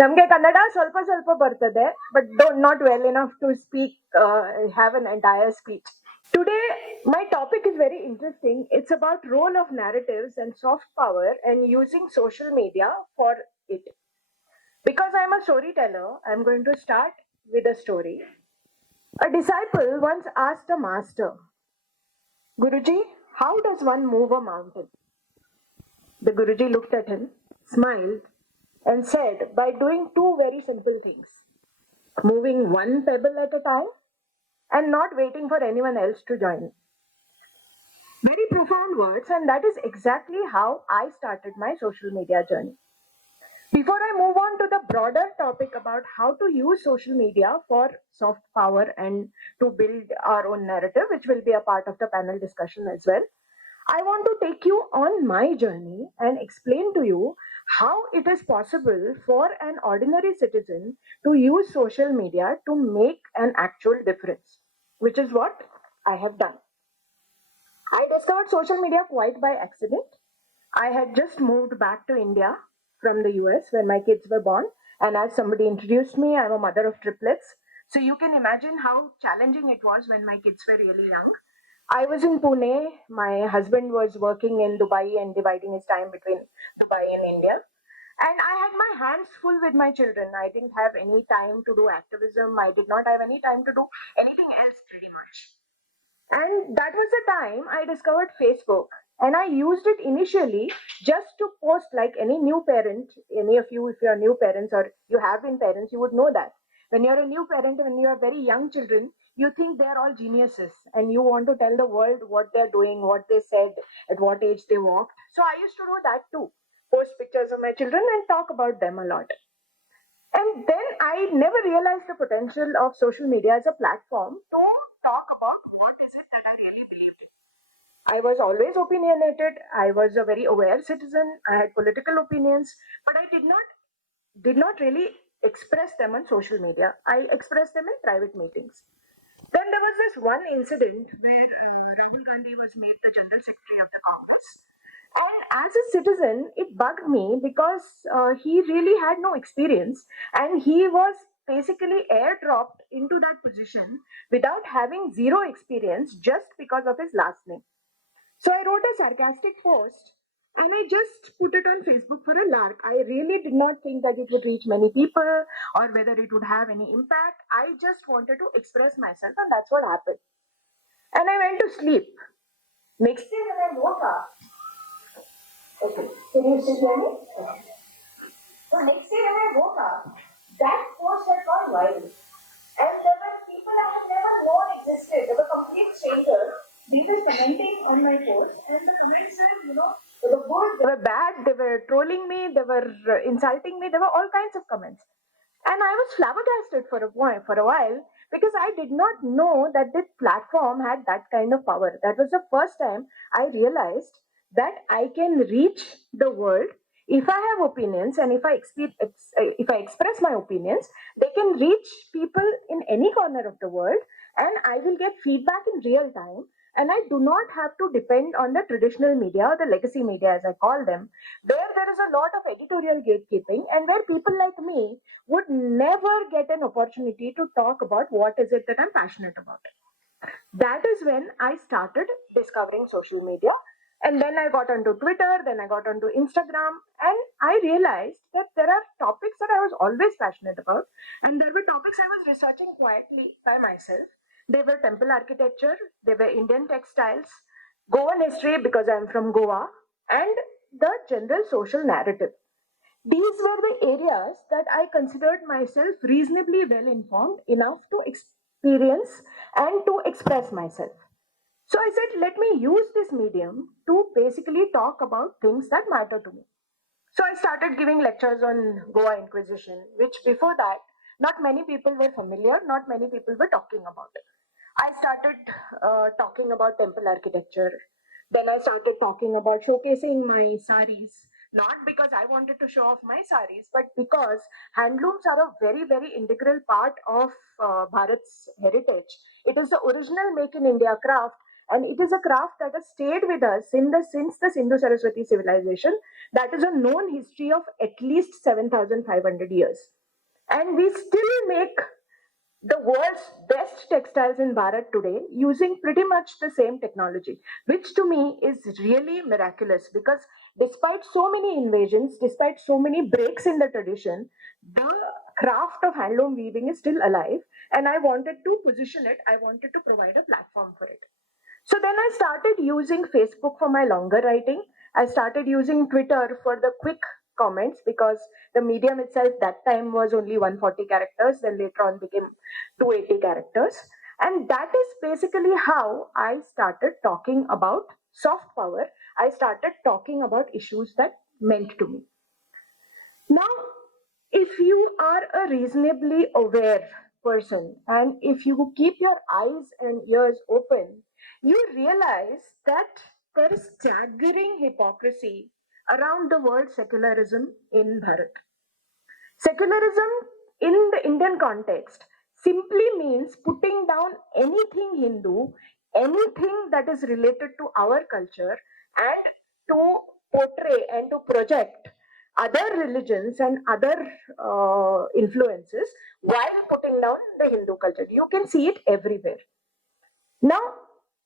ನಮಗೆ ಕನ್ನಡ ಸ್ವಲ್ಪ ಸ್ವಲ್ಪ ಬರ್ತದೆ, but not well enough to speak, have an entire speech. Today, my topic is very interesting. It's about role of narratives and soft power and using social media for it. Because I'm a storyteller, I'm going to start with a story. A disciple once asked a master, Guruji, how does one move a mountain? The Guruji looked at him, smiled, and said, by doing two very simple things: moving one pebble at a time and not waiting for anyone else to join. Very profound words, and that is exactly how I started my social media journey. Before I move on to the broader topic about how to use social media for soft power and to build our own narrative, which will be a part of the panel discussion as well, I want to take you on my journey and explain to you how it is possible for an ordinary citizen to use social media to make an actual difference, which is what I have done. I discovered social media quite by accident. I had just moved back to India from the US where my kids were born, and as somebody introduced me, I'm a mother of triplets. So you can imagine how challenging it was when my kids were really young. I was in Pune. My husband was working in Dubai and dividing his time between Dubai and India. And I had my hands full with my children. I didn't have any time to do activism. I did not have any time to do anything else pretty much. And that was the time I discovered Facebook. And I used it initially just to post, like any new parent. Any of you, if you're new parents or you have been parents, you would know that. When you're a new parent, when you have very young children, you think they're all geniuses and you want to tell the world what they're doing, what they said, at what age they walked. So I used to do that too. Post pictures of my children and talk about them a lot. And then I never realized the potential of social media as a platform to talk about what is it that I really believed in. I was always opinionated. I was a very aware citizen. I had political opinions, but I did not really express them on social media. I expressed them in private meetings. Then there was this one incident where Rahul Gandhi was made the General Secretary of the Congress. And as a citizen, it bugged me because he really had no experience and he was basically airdropped into that position without having zero experience just because of his last name. So I wrote a sarcastic post and I just put it on Facebook for a lark. I really did not think that it would reach many people or whether it would have any impact. I just wanted to express myself, and that's what happened. And I went to sleep. Next day when I woke up, okay, can you still hear me? Okay. So next day when I woke up, that post had gone viral. And there were people I had never known existed. They were complete strangers. They were commenting on my post, and the comments were, they were good, they were bad, they were trolling me, they were insulting me, there were all kinds of comments. And I was flabbergasted for a while because I did not know that this platform had that kind of power. That was the first time I realized that I can reach the world if I have opinions and if I express my opinions. They can reach people in any corner of the world, and I will get feedback in real time. And I do not have to depend on the traditional media or the legacy media, as I call them, where there is a lot of editorial gatekeeping and where people like me would never get an opportunity to talk about what is it that I'm passionate about. That is when I started discovering social media. And then I got onto Twitter, then I got onto Instagram, and I realized that there are topics that I was always passionate about, and there were topics I was researching quietly by myself. They were temple architecture, they were Indian textiles, Goan history because I'm from Goa, and the general social narrative. These were the areas that I considered myself reasonably well informed enough to experience and to express myself. So I said, let me use this medium to basically talk about things that matter to me. So I started giving lectures on Goa Inquisition, which before that, not many people were familiar, not many people were talking about it. I started talking about temple architecture. Then I started talking about showcasing my saris, not because I wanted to show off my saris, but because handlooms are a very, very integral part of Bharat's heritage. It is the original make in India craft, And it is a craft that has stayed with us since the Sindhu Saraswati civilization. That is a known history of at least 7,500 years. And we still make the world's best textiles in Bharat today using pretty much the same technology, which to me is really miraculous because despite so many invasions, despite so many breaks in the tradition, the craft of handloom weaving is still alive. And I wanted to position it, I wanted to provide a platform for it. So then I started using Facebook for my longer writing. I started using Twitter for the quick comments because the medium itself that time was only 140 characters, then later on became 280 characters. And that is basically how I started talking about soft power. I started talking about issues that meant to me. Now, if you are a reasonably aware person and if you keep your eyes and ears open, you realize that there is staggering hypocrisy around the word secularism in Bharat. Secularism in the Indian context simply means putting down anything Hindu, anything that is related to our culture, and to portray and to project other religions and other influences while putting down the Hindu culture. You can see it everywhere. Now,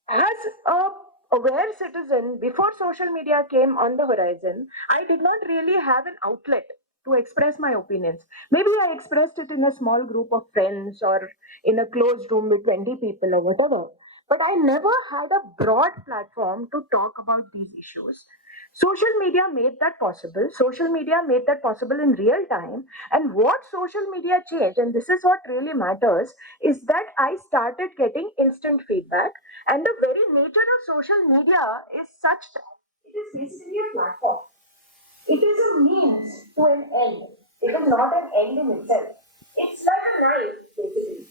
as a aware citizen, before social media came on the horizon, I did not really have an outlet to express my opinions. Maybe I expressed it in a small group of friends or in a closed room with 20 people or whatever. But I never had a broad platform to talk about these issues. Social media made that possible. Social media made that possible in real time. And what social media changed, and this is what really matters, is that I started getting instant feedback. And the very nature of social media is such that it is basically a platform. It is a means to an end. It is not an end in itself. It's like a knife, basically.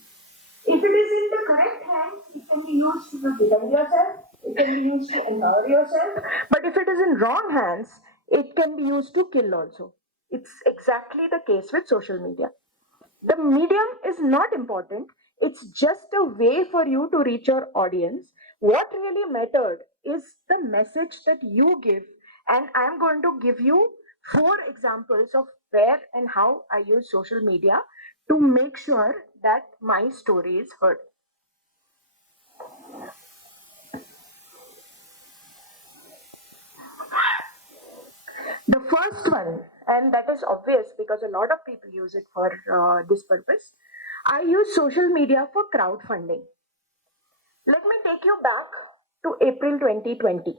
If it is in the correct hands, it can be used to defend yourself, it can be used to empower yourself. But if it is in wrong hands, it can be used to kill also. It's exactly the case with social media. The medium is not important, it's just a way for you to reach your audience. What really mattered is the message that you give, and I'm going to give you 4 examples of where and how I use social media to make sure that my story is heard. The first one, and that is obvious because a lot of people use it for this purpose, I use social media for crowdfunding. Let me take you back to April 2020.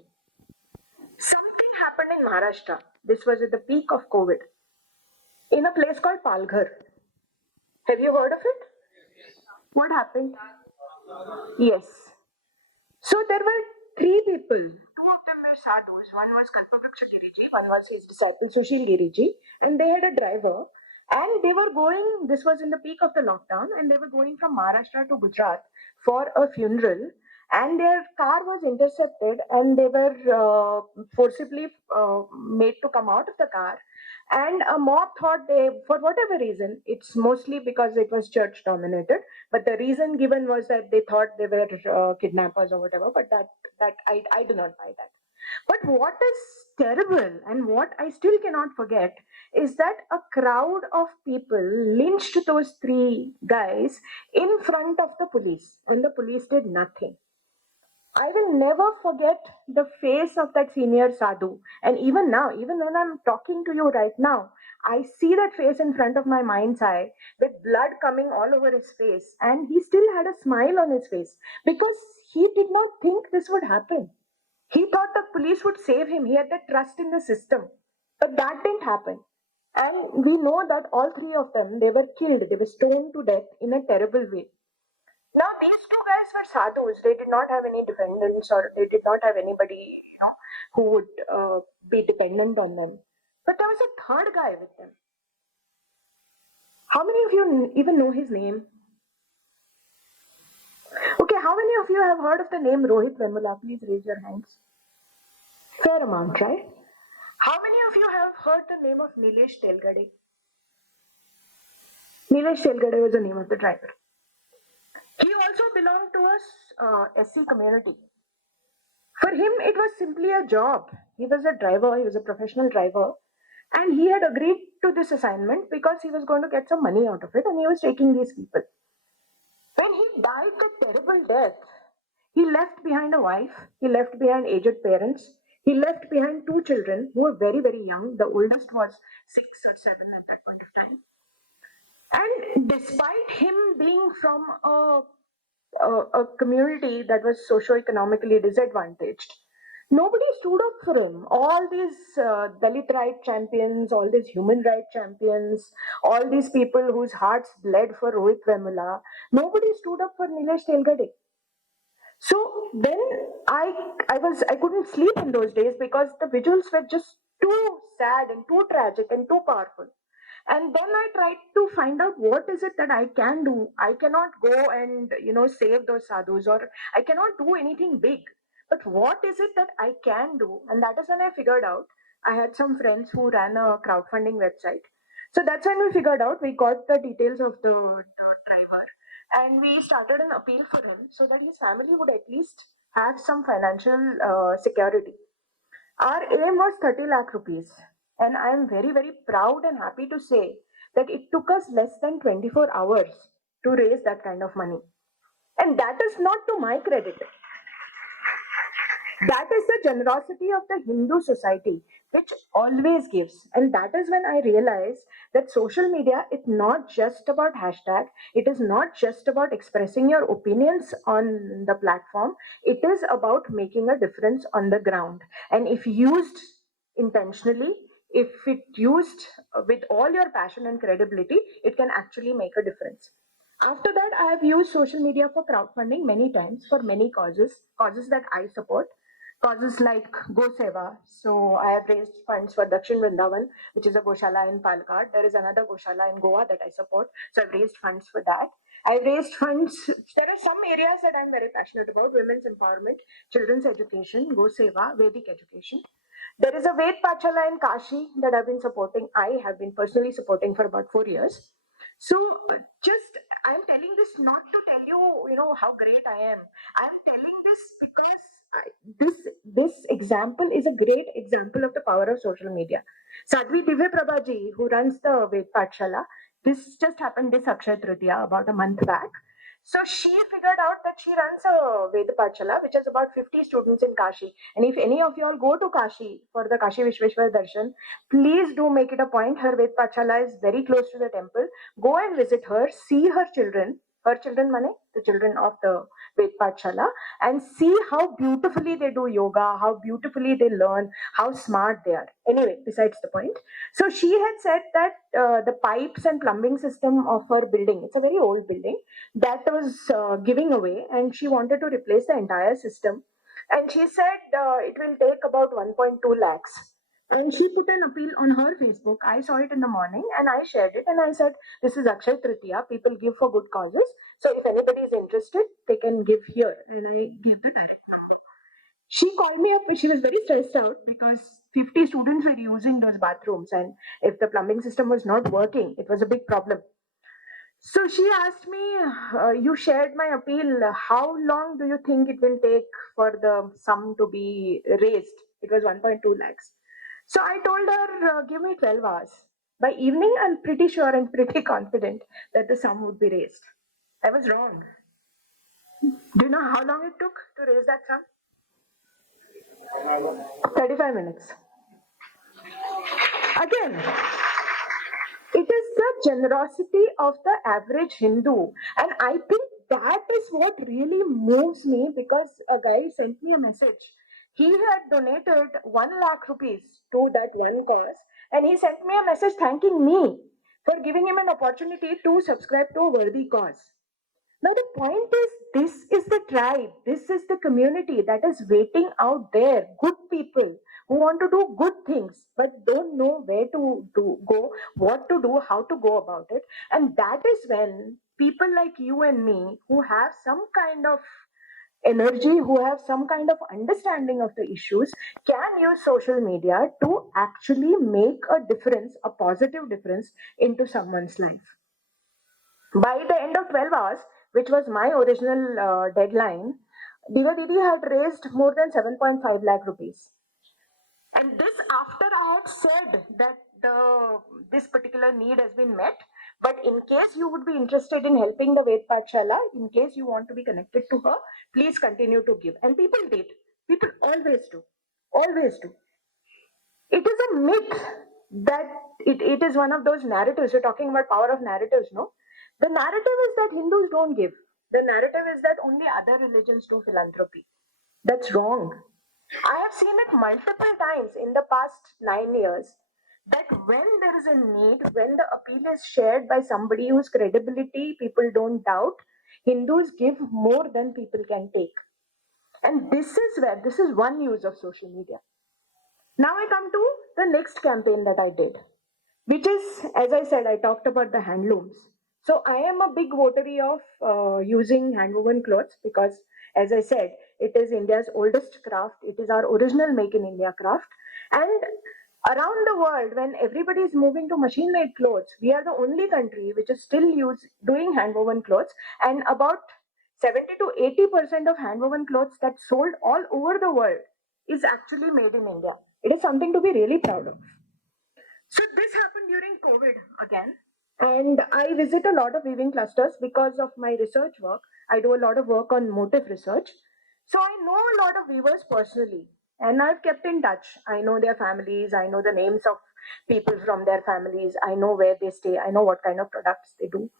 Something happened in Maharashtra. This was at the peak of COVID in a place called Palghar. Have you heard of it? What happened? Yes. So there were 3 people. 2 of them were sadhus. One was Kalpavriksha Giriji, one was his disciple Sushil Giriji, and they had a driver. And they were going, this was in the peak of the lockdown, and they were going from Maharashtra to Gujarat for a funeral. And their car was intercepted, and they were forcibly made to come out of the car. And a mob thought they, for whatever reason, it's mostly because it was church dominated, but the reason given was that they thought they were kidnappers or whatever. But I do not buy that. But what is terrible and what I still cannot forget is that a crowd of people lynched those 3 guys in front of the police, and the police did nothing. I will never forget the face of that senior sadhu. And even now, even when I'm talking to you right now, I see that face in front of my mind's eye with blood coming all over his face. And he still had a smile on his face because he did not think this would happen. He thought the police would save him. He had that trust in the system. But that didn't happen. And we know that all 3 of them, they were killed. They were stoned to death in a terrible way. Now, these 2 guys were sadhus. They did not have any dependents, or they did not have anybody, who would be dependent on them. But there was a third guy with them. How many of you even know his name? Okay, how many of you have heard of the name Rohit Vemula? Please raise your hands. Fair amount, right? How many of you have heard the name of Nilesh Telgade? Nilesh Telgade was the name of the driver. He also belonged to a SC community. For him, it was simply a job. He was a driver, he was a professional driver, and he had agreed to this assignment because he was going to get some money out of it and he was taking these people. When he died a terrible death, he left behind a wife, he left behind aged parents, he left behind two children who were very, very young. The oldest was 6 or 7 at that point of time. And despite him being from a community that was socio-economically disadvantaged, nobody stood up for him. All these Dalit right champions, all these human rights champions, all these people whose hearts bled for Rohit Vemula, nobody stood up for Nilesh Telgade. So then I couldn't sleep in those days because the visuals were just too sad and too tragic and too powerful. And then I tried to find out what is it that I can do. I cannot go and save those sadhus, or I cannot do anything big. But what is it that I can do? And that is when I figured out. I had some friends who ran a crowdfunding website. So that's when we figured out. We got the details of the driver and we started an appeal for him so that his family would at least have some financial security. Our aim was 30 lakh rupees, and I am very, very proud and happy to say that it took us less than 24 hours to raise that kind of money. And that is not to my credit. That is the generosity of the Hindu society, which always gives. And that is when I realized that social media is not just about hashtag, it is not just about expressing your opinions on the platform, it is about making a difference on the ground. And if used intentionally, if it used with all your passion and credibility, it can actually make a difference. After that, I have used social media for crowdfunding many times for many causes that I support. Causes like Go Seva. So I have raised funds for Dakshin Vrindavan, which is a Goshala in Palakkad. There is another Goshala in Goa that I support. So I've raised funds for that. I've raised funds. There are some areas that I'm very passionate about: women's empowerment, children's education, Go Seva, Vedic education. There is a Ved Pachala in Kashi that I've been supporting. I have been personally supporting for about 4 years. So just I'm telling this not to tell you, how great I am. I'm telling this because this example is a great example of the power of social media. Sadhvi Divya Prabhaji, who runs the Ved Patshala, this just happened this Akshaya Tritiya about a month back. So she figured out that she runs a Ved Patshala, which has about 50 students in Kashi. And if any of you all go to Kashi for the Kashi Vishweshwar Darshan, please do make it a point. Her Ved Patshala is very close to the temple. Go and visit her, see her children. Her children, mane, the children of the Ved Patshala, and see how beautifully they do yoga, how beautifully they learn, how smart they are. Anyway, besides the point. So she had said that the pipes and plumbing system of her building, it's a very old building, that was giving away, and she wanted to replace the entire system. And she said it will take about 1.2 lakhs. And she put an appeal on her Facebook. I saw it in the morning and I shared it and I said, this is Akshay Tritiya. People give for good causes. So if anybody is interested, they can give here. And I gave the direct number. She called me up. She was very stressed out because 50 students were using those bathrooms. And if the plumbing system was not working, it was a big problem. So she asked me, you shared my appeal. How long do you think it will take for the sum to be raised? It was 1.2 lakhs. So I told her, give me 12 hours. By evening, I'm pretty sure and pretty confident that the sum would be raised. I was wrong. Do you know how long it took to raise that sum? 35 minutes. Again, it is the generosity of the average Hindu. And I think that is what really moves me, because a guy sent me a message. He had donated 1 lakh rupees to that one cause, and he sent me a message thanking me for giving him an opportunity to subscribe to a worthy cause. Now, the point is, this is the tribe, this is the community that is waiting out there. Good people who want to do good things but don't know where to go, what to do, how to go about it. And that is when people like you and me, who have some kind of energy, who have some kind of understanding of the issues, can use social media to actually make a difference, a positive difference into someone's life. By the end of 12 hours, which was my original deadline, Diva Didi had raised more than 7.5 lakh rupees. And this after I had said that this particular need has been met. But in case you would be interested in helping the Ved Pathshala, in case you want to be connected to her, please continue to give. And people did. People always do. Always do. It is a myth that it is one of those narratives. You're talking about power of narratives, no? The narrative is that Hindus don't give. The narrative is that only other religions do philanthropy. That's wrong. I have seen it multiple times in the past 9 years that when there is a need, when the appeal is shared by somebody whose credibility people don't doubt, Hindus give more than people can take. And this is one use of social media. Now I come to the next campaign that I did, which is, as I said, I talked about the handlooms. So I am a big votary of using handwoven clothes because, as I said, it is India's oldest craft. It is our original make in India craft. And around the world, when everybody is moving to machine-made clothes, we are the only country which is still doing handwoven clothes. And about 70 to 80% of handwoven clothes that's sold all over the world is actually made in India. It is something to be really proud of. So this happened during COVID again. And I visit a lot of weaving clusters because of my research work. I do a lot of work on motif research. So I know a lot of weavers personally. And I've kept in touch. I know their families. I know the names of people from their families. I know where they stay. I know what kind of products they do.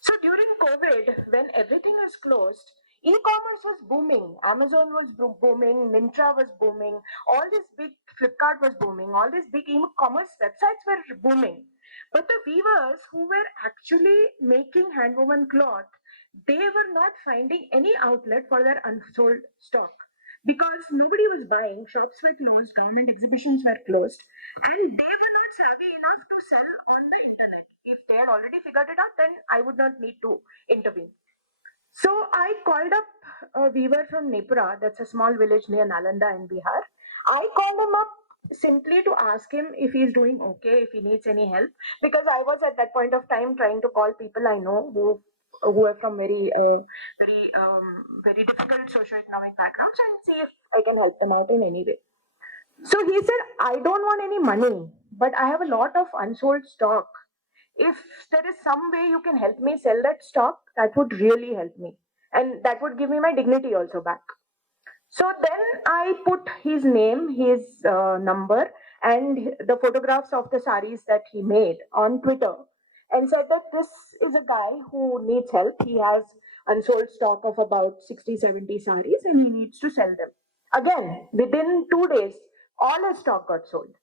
So during COVID, when everything was closed, e-commerce was booming. Amazon was booming. Myntra was booming. All this big Flipkart was booming. All these big e-commerce websites were booming. But the weavers who were actually making handwoven cloth, they were not finding any outlet for their unsold stock because nobody was buying. Shops were closed. Government exhibitions were closed, and they were not savvy enough to sell on the internet. If they had already figured it out, then I would not need to intervene. So I called up a weaver from Nepra, that's a small village near Nalanda in Bihar. I called him up simply to ask him if he's doing okay, if he needs any help, because I was at that point of time trying to call people I know who are from very difficult socioeconomic backgrounds and see if I can help them out in any way. So he said, I don't want any money, but I have a lot of unsold stock. If there is some way you can help me sell that stock, that would really help me. And that would give me my dignity also back. So then I put his name, his number, and the photographs of the saris that he made on Twitter and said that this is a guy who needs help. He has unsold stock of about 60, 70 saris and he needs to sell them. Again, within 2 days, all his stock got sold.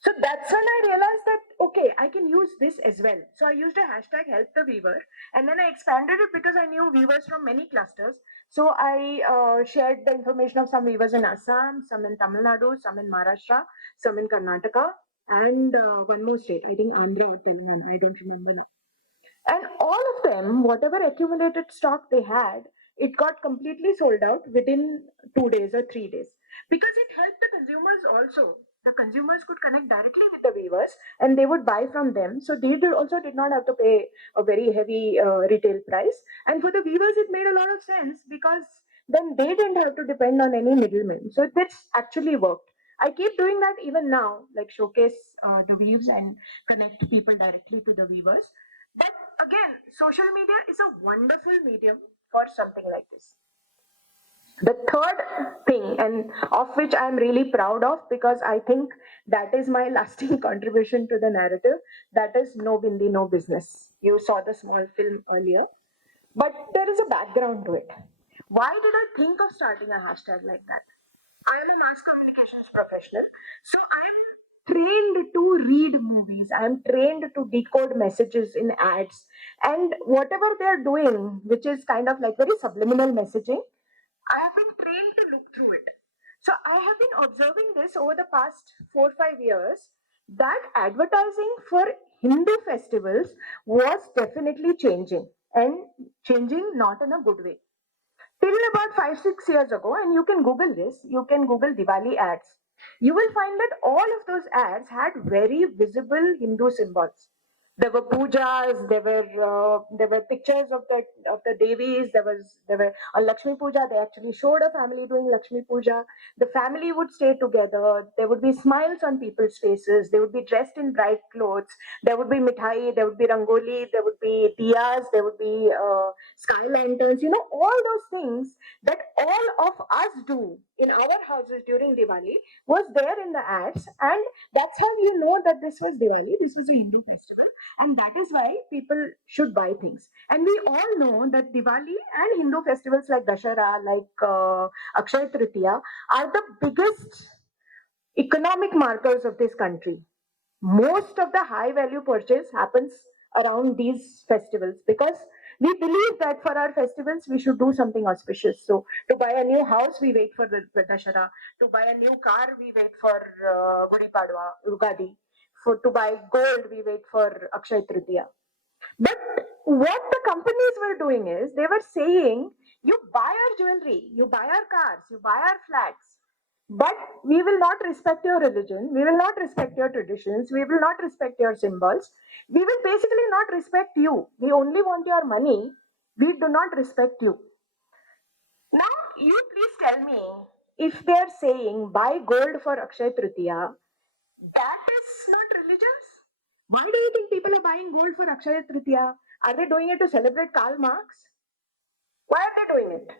So that's when I realized that, okay, I can use this as well. So I used a hashtag help the weaver and then I expanded it because I knew weavers from many clusters. So I shared the information of some weavers in Assam, some in Tamil Nadu, some in Maharashtra, some in Karnataka, and one more state, I think Andhra or Telangana, I don't remember now. And all of them, whatever accumulated stock they had, it got completely sold out within 2 days or 3 days because it helped the consumers also. The consumers could connect directly with the weavers and they would buy from them. So they also did not have to pay a very heavy retail price. And for the weavers, it made a lot of sense because then they didn't have to depend on any middlemen. So this actually worked. I keep doing that even now, like showcase the weaves and connect people directly to the weavers. But again, social media is a wonderful medium for something like this. The third thing, and of which I'm really proud of because I think that is my lasting contribution to the narrative, that is no bindi, no business. You saw the small film earlier, but there is a background to it. Why did I think of starting a hashtag like that? I am a mass communications professional, so I'm trained to read movies. I'm trained to decode messages in ads, and whatever they're doing, which is kind of like very subliminal messaging, I have been trained to look through it. So I have been observing this over the past 4 5 years that advertising for Hindu festivals was definitely changing and changing not in a good way. Till about 5 6 years ago, and you can Google this, you can Google Diwali ads. You will find that all of those ads had very visible Hindu symbols. There were pujas. There were pictures of the devis. There were on Lakshmi Puja. They actually showed a family doing Lakshmi Puja. The family would stay together. There would be smiles on people's faces. They would be dressed in bright clothes. There would be mithai. There would be rangoli. There would be diyas. There would be sky lanterns. All those things that all of us do in our houses during Diwali was there in the ads, and that's how you know that this was Diwali. This was a Hindu festival, and that is why people should buy things. And we all know that Diwali and Hindu festivals like Dashara, like Akshaya Tritiya, are the biggest economic markers of this country. Most of the high value purchase happens around these festivals, because we believe that for our festivals we should do something auspicious. So to buy a new house we wait for the Dashara, to buy a new car we wait for Gudi Padwa, Ugadi, for to buy gold we wait for Akshay Tritiya. But what the companies were doing is they were saying, you buy our jewelry, you buy our cars, you buy our flats, but we will not respect your religion, we will not respect your traditions, we will not respect your symbols, we will basically not respect you. We only want your money, we do not respect you. Now, you please tell me, if they are saying buy gold for Akshay Tritiya, that is not religious. Why do you think people are buying gold for Akshaya Tritiya? Are they doing it to celebrate Karl Marx? Why are they doing it?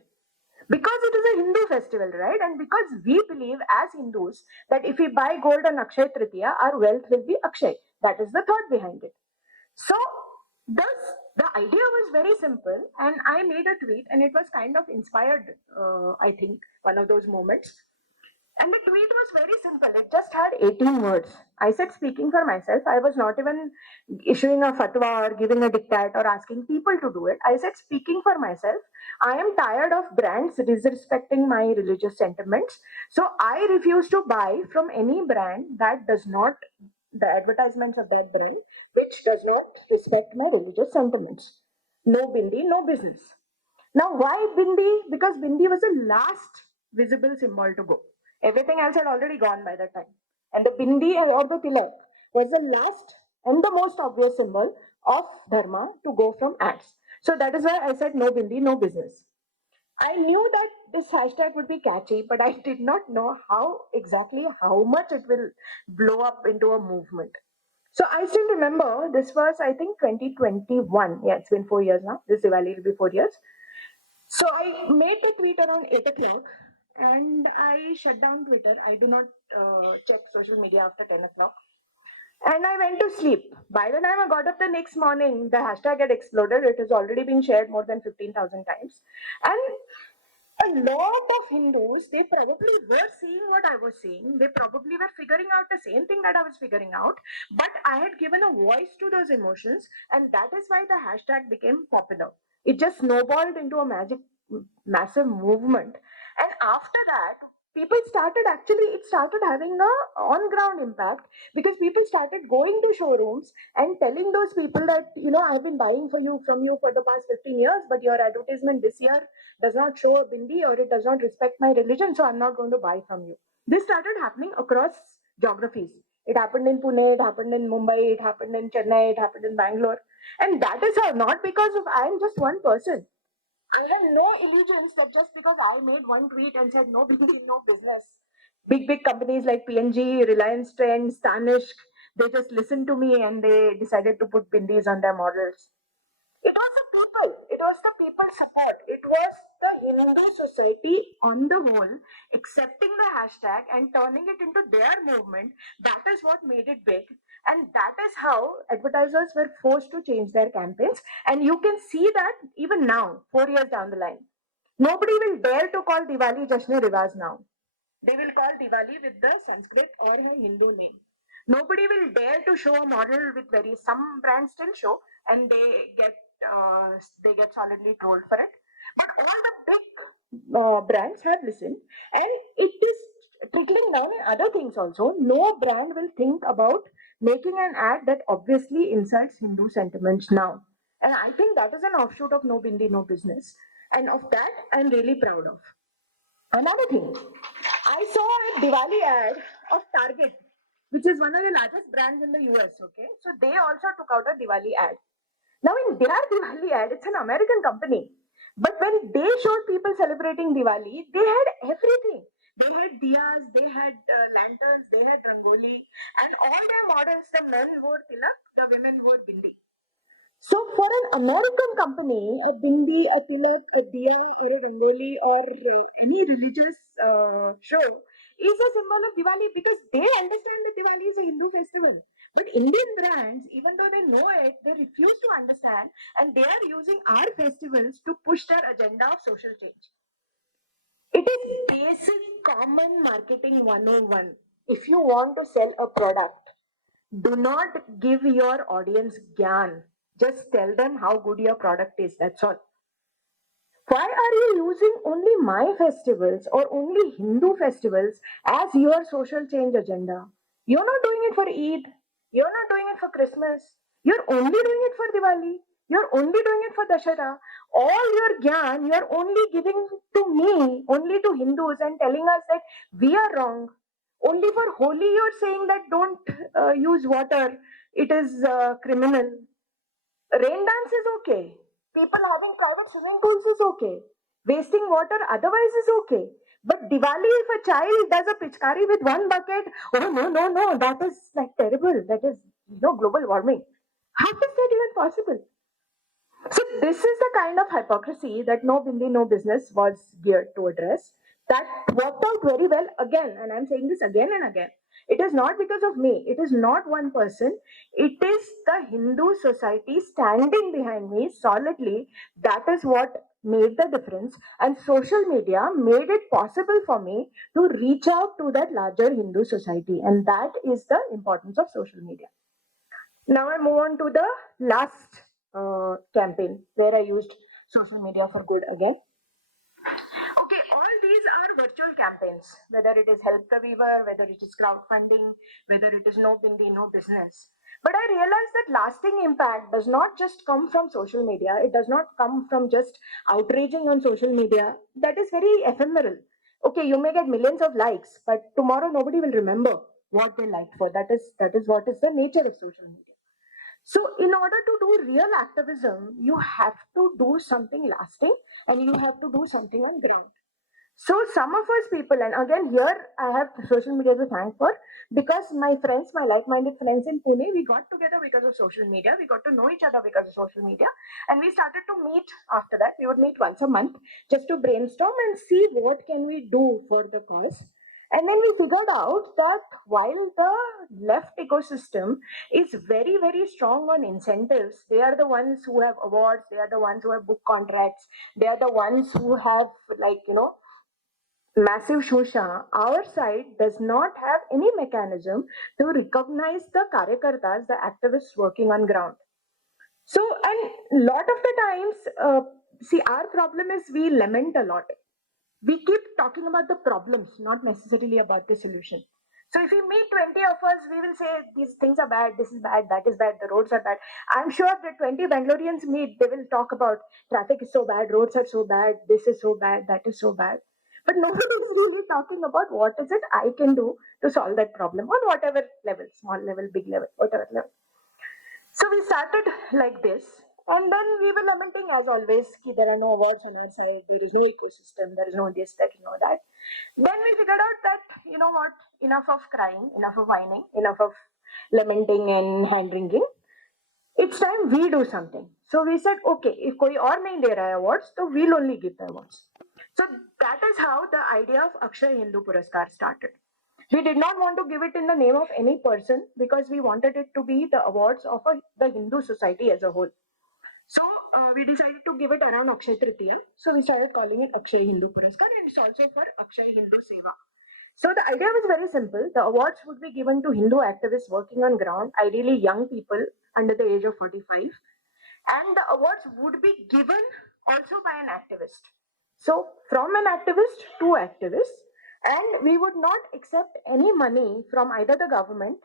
Because it is a Hindu festival, right? And because we believe as Hindus that if we buy gold on Akshaya Tritiya, our wealth will be Akshay. That is the thought behind it. So, the idea was very simple, and I made a tweet, and it was kind of inspired, I think, one of those moments. And the tweet was very simple. It just had 18 words. I said, speaking for myself, I was not even issuing a fatwa or giving a diktat or asking people to do it. I said, speaking for myself, I am tired of brands disrespecting my religious sentiments. So I refuse to buy from any brand that does not, the advertisements of that brand, which does not respect my religious sentiments. No bindi, no business. Now, why bindi? Because bindi was the last visible symbol to go. Everything else had already gone by that time. And the bindi or the tilak was the last and the most obvious symbol of dharma to go from ads. So that is why I said no bindi, no business. I knew that this hashtag would be catchy, but I did not know how much it will blow up into a movement. So I still remember this was, I think, 2021. Yeah, it's been 4 years now. This Diwali will be 4 years. So I made the tweet around 8 o'clock, and I shut down Twitter. I do not check social media after 10 o'clock. And I went to sleep. By the time I got up the next morning, the hashtag had exploded. It has already been shared more than 15,000 times. And a lot of Hindus, they probably were seeing what I was seeing. They probably were figuring out the same thing that I was figuring out. But I had given a voice to those emotions, and that is why the hashtag became popular. It just snowballed into a massive movement. And after that, it started having a on ground impact, because people started going to showrooms and telling those people that, I've been buying from you for the past 15 years, but your advertisement this year does not show a bindi, or it does not respect my religion, so I'm not going to buy from you. This started happening across geographies. It happened in Pune, it happened in Mumbai, it happened in Chennai, it happened in Bangalore. And that is how, not because of I am just one person. I have no illusions that just because I made one tweet and said no bindi, no business. Big companies like PNG, Reliance Trends, Tanishq, they just listened to me and they decided to put bindis on their models. It was the people. It was the people's support. It was the Hindu society on the whole accepting the hashtag and turning it into their movement. That is what made it big. And that is how advertisers were forced to change their campaigns. And you can see that even now, 4 years down the line. Nobody will dare to call Diwali Jashne Rivaz now. They will call Diwali with the Sanskrit or a Hindu name. Nobody will dare to show a model with some brands still show, and uh, they get solidly trolled for it. But all the big brands have listened, and it is trickling down in other things also. No brand will think about making an ad that obviously insults Hindu sentiments now. And I think that is an offshoot of No Bindi, No Business. And of that, I'm really proud of. Another thing, I saw a Diwali ad of Target. which is one of the largest brands in the US. Okay, so they also took out a Diwali ad. Now, in their Diwali ad, it's an American company. But when they showed people celebrating Diwali, they had everything. They had diyas, they had lanterns, they had rangoli, and all their models, the men wore tilak, the women wore bindi. So, for an American company, a bindi, a tilak, a diya, or a rangoli, or any religious show is a symbol of Diwali because they understand that Diwali is a Hindu festival. But Indian brands, even though they know it, they refuse to understand and they are using our festivals to push their agenda of social change. It is basic common marketing 101. If you want to sell a product, do not give your audience gyan. Just tell them how good your product is. That's all. Why are you using only my festivals or only Hindu festivals as your social change agenda? You're not doing it for Eid. You're not doing it for Christmas. You're only doing it for Diwali. You're only doing it for Dashera. All your gyan, you're only giving to me, only to Hindus, and telling us that we are wrong. Only for Holi, you're saying that don't use water. It is criminal. Rain dance is okay. People having private swimming pools is okay. Wasting water otherwise is okay. But Diwali, if a child does a pichkari with one bucket, oh no, no, no, that is like terrible. That is, global warming. How is that even possible? So this is the kind of hypocrisy that No Bindi No Business was geared to address. That worked out very well again, and I'm saying this again and again. It is not because of me. It is not one person. It is the Hindu society standing behind me solidly. That is what made the difference. And social media made it possible for me to reach out to that larger Hindu society. And that is the importance of social media. Now I move on to the last campaign where I used social media for good again. Okay, all these are virtual campaigns, whether it is Help the Weaver, whether it is crowdfunding, whether it is No Bindi, No Business. But I realized that lasting impact does not just come from social media, it does not come from just outraging on social media. That is very ephemeral. Okay, you may get millions of likes, but tomorrow nobody will remember what they liked for. That is what is the nature of social media. So, in order to do real activism, you have to do something lasting and you have to do something on ground. So, some of us people, and again, here I have social media to thank for because my friends, my like minded friends in Pune, we got together because of social media. We got to know each other because of social media. And we started to meet after that. We would meet once a month just to brainstorm and see what can we do for the cause. And then we figured out that while the left ecosystem is very, very strong on incentives, they are the ones who have awards, they are the ones who have book contracts, they are the ones who have, massive shosha. Our side does not have any mechanism to recognize the karyakartas, the activists working on ground. So, and lot of the times, see, our problem is we lament a lot. We keep talking about the problems, not necessarily about the solution. So if we meet 20 of us, we will say these things are bad, this is bad, that is bad, the roads are bad. I'm sure that 20 Bangaloreans meet, they will talk about traffic is so bad, roads are so bad, this is so bad, that is so bad. But nobody is really talking about what is it I can do to solve that problem on whatever level, small level, big level, whatever level. So we started like this, and then we were lamenting as always, ki there are no awards on our side, there is no ecosystem, there is no this, there is no that. Then we figured out that, you know what, enough of crying, enough of whining, enough of lamenting and hand wringing. It's time we do something. So we said, okay, if koi aur nahi de raha hai awards, so we'll only give the awards. So that is how the idea of Akshay Hindu Puraskar started. We did not want to give it in the name of any person because we wanted it to be the awards of the Hindu society as a whole. So we decided to give it around Akshay Tritiya. So we started calling it Akshay Hindu Puraskar, and it's also for Akshay Hindu Seva. So the idea was very simple. The awards would be given to Hindu activists working on ground, ideally young people under the age of 45. And the awards would be given also by an activist. So from an activist to activists, and we would not accept any money from either the government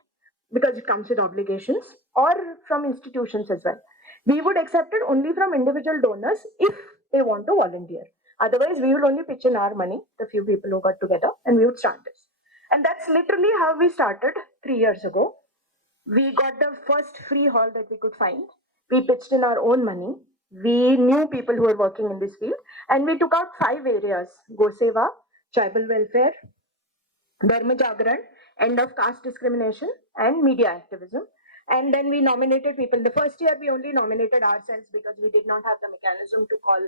because it comes with obligations or from institutions as well. We would accept it only from individual donors if they want to volunteer. Otherwise, we will only pitch in our money, the few people who got together, and we would start this. And that's literally how we started 3 years ago. We got the first free hall that we could find. We pitched in our own money. We knew people who were working in this field, and we took out 5 areas: Goseva, tribal welfare, Dharma Jagran, end of caste discrimination, and media activism. And then we nominated people. The first year, we only nominated ourselves because we did not have the mechanism to call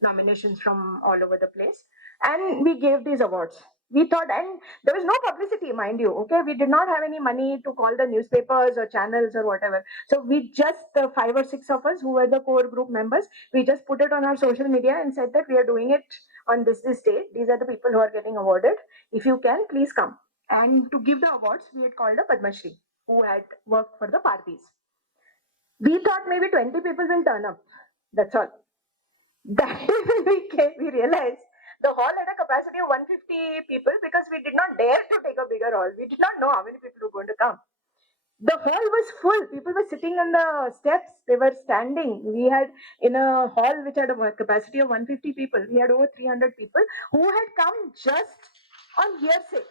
nominations from all over the place. And we gave these awards. We thought, and there was no publicity, mind you. Okay, we did not have any money to call the newspapers or channels or whatever. So we just, the 5 or 6 of us who were the core group members, we just put it on our social media and said that we are doing it on this day. These are the people who are getting awarded. If you can, please come. And to give the awards, we had called a Padma Shri who had worked for the Pardis. We thought maybe 20 people will turn up. That's all. That when we came, we realized the hall had a capacity of 150 people because we did not dare to take a bigger hall. We did not know how many people were going to come. The hall was full. People were sitting on the steps. They were standing. We had, in a hall which had a capacity of 150 people, we had over 300 people who had come just on hearsay.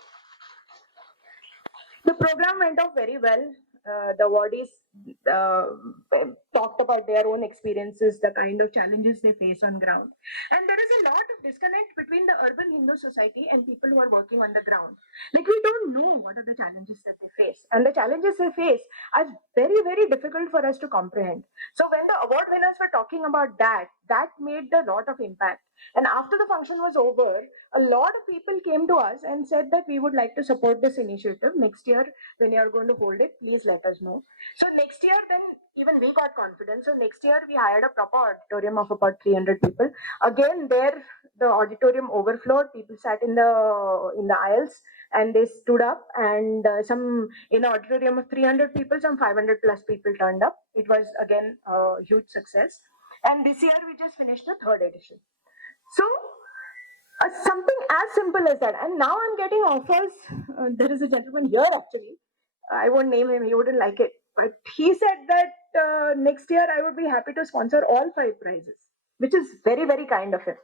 The program went off very well. The awardees uh, talked about their own experiences, the kind of challenges they face on ground. And there is a lot of disconnect between the urban Hindu society and people who are working on the ground. Like, we don't know what are the challenges that they face. And the challenges they face are very, very difficult for us to comprehend. So when the award winners were talking about that, that made a lot of impact. And after the function was over, a lot of people came to us and said that we would like to support this initiative. Next year, when you are going to hold it, please let us know. So next year, then even we got confidence. So next year, we hired a proper auditorium of about 300 people. Again, there the auditorium overflowed. People sat in the aisles and they stood up. And some in an auditorium of 300 people, some 500 plus people turned up. It was again a huge success. And this year, we just finished the third edition. So something as simple as that. And now I'm getting offers. There is a gentleman here actually. I won't name him, he wouldn't like it. But he said that next year I would be happy to sponsor all 5 prizes, which is very, very kind of him.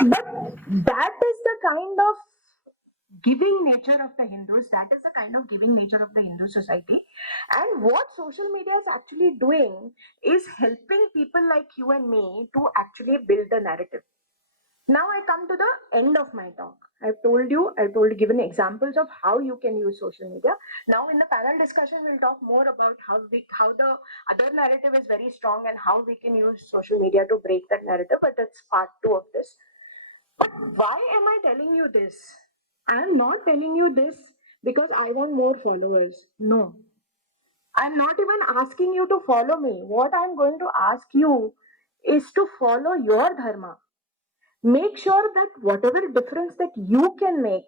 But that is the kind of giving nature of the Hindus, that is the kind of giving nature of the Hindu society. And what social media is actually doing is helping people like you and me to actually build the narrative. Now I come to the end of my talk. I've given examples of how you can use social media. Now in the panel discussion, we'll talk more about how the other narrative is very strong and how we can use social media to break that narrative, but that's part 2 of this. But why am I telling you this? I'm not telling you this because I want more followers. No. I'm not even asking you to follow me. What I'm going to ask you is to follow your dharma. Make sure that whatever difference that you can make,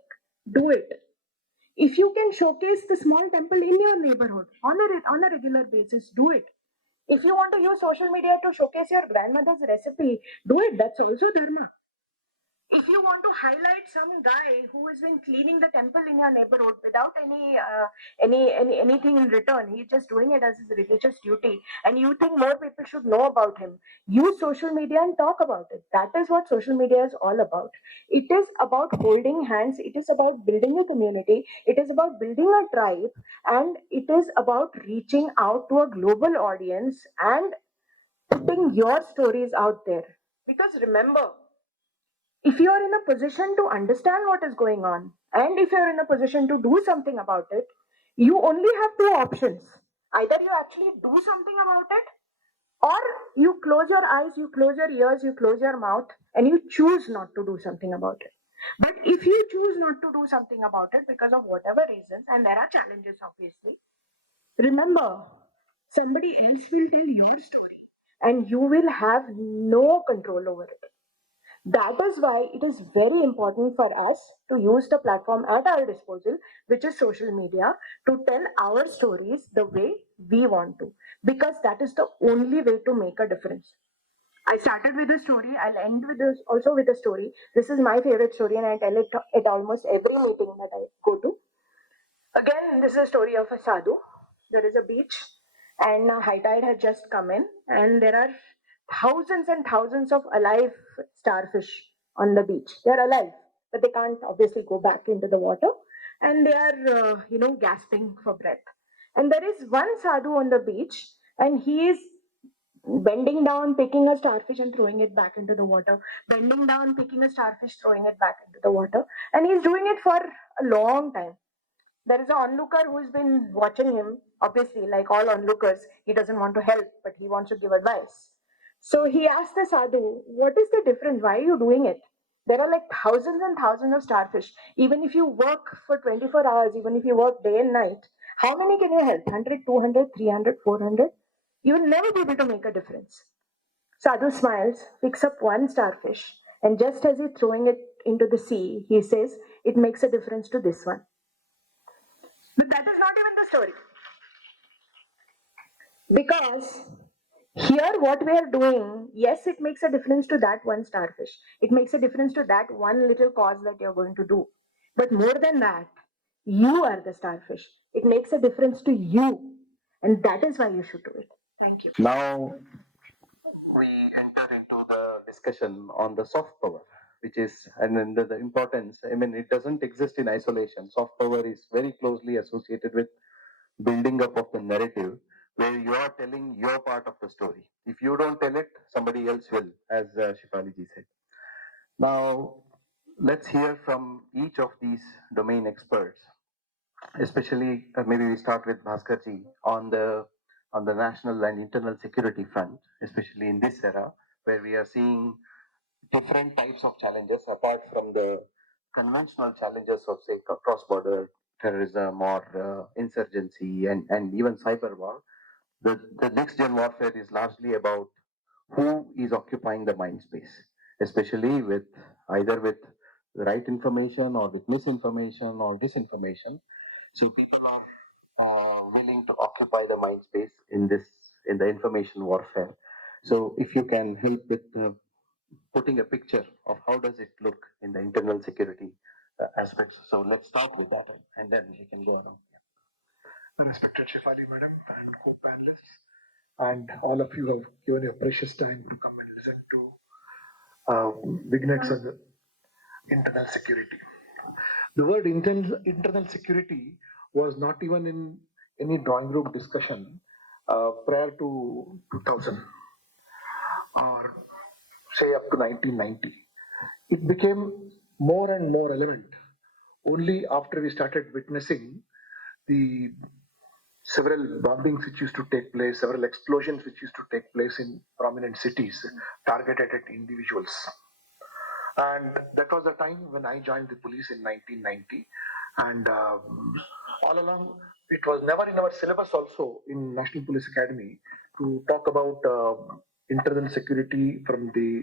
do it. If you can showcase the small temple in your neighborhood on a regular basis, do it. If you want to use social media to showcase your grandmother's recipe, do it. That's also dharma. If you want to highlight some guy who has been cleaning the temple in your neighborhood without anything in return, he's just doing it as his religious duty, and you think more people should know about him, use social media and talk about it. That is what social media is all about. It is about holding hands. It is about building a community. It is about building a tribe, and it is about reaching out to a global audience and putting your stories out there. Because remember, if you are in a position to understand what is going on and if you're in a position to do something about it, you only have 2 options. Either you actually do something about it, or you close your eyes, you close your ears, you close your mouth, and you choose not to do something about it. But if you choose not to do something about it because of whatever reasons, and there are challenges obviously, remember, somebody else will tell your story and you will have no control over it. That is why it is very important for us to use the platform at our disposal, which is social media, to tell our stories the way we want to, because that is the only way to make a difference. I started with a story. I'll end with this also with a story. This is my favorite story, and I tell it at almost every meeting that I go to. Again, this is a story of a sadhu. There is a beach, and high tide had just come in, and there are thousands and thousands of alive starfish on the beach. They're alive. but they can't obviously go back into the water, and they are, gasping for breath. And there is one sadhu on the beach, and he is bending down, picking a starfish and throwing it back into the water, bending down, picking a starfish, throwing it back into the water, and he's doing it for a long time. There is an onlooker who's been watching him. Obviously, like all onlookers, he doesn't want to help, but he wants to give advice. So he asked the sadhu, "What is the difference? Why are you doing it? There are like thousands and thousands of starfish. Even if you work for 24 hours, even if you work day and night, how many can you help? 100, 200, 300, 400? You will never be able to make a difference." Sadhu smiles, picks up one starfish, and just as he's throwing it into the sea, he says, "It makes a difference to this one." But that is not even the story. Because here, what we are doing, yes, it makes a difference to that one starfish. It makes a difference to that one little cause that you're going to do. But more than that, you are the starfish. It makes a difference to you. And that is why you should do it. Thank you. Now we enter into the discussion on the soft power, which is, and then the importance. I mean, it doesn't exist in isolation. Soft power is very closely associated with building up of the narrative, where you are telling your part of the story. If you don't tell it, somebody else will, as Shefali ji said. Now, let's hear from each of these domain experts, especially maybe we start with Bhaskarji on the national and internal security front, especially in this era where we are seeing different types of challenges apart from the conventional challenges of say cross-border terrorism or insurgency and even cyber war. The next gen warfare is largely about who is occupying the mind space, especially with either with right information or with misinformation or disinformation. So people are willing to occupy the mind space in the information warfare. So if you can help with putting a picture of how does it look in the internal security aspects. So let's start with that, and then we can go around. Respected Shefali madam and co-panelists, and all of you have given your precious time to come and listen to vignettes on the internal security. The word internal security was not even in any drawing room discussion prior to 2000 or say up to 1990. It became more and more relevant only after we started witnessing the several bombings which used to take place, several explosions which used to take place in prominent cities targeted at individuals. And that was the time when I joined the police in 1990. And all along, it was never in our syllabus also in National Police Academy to talk about internal security from the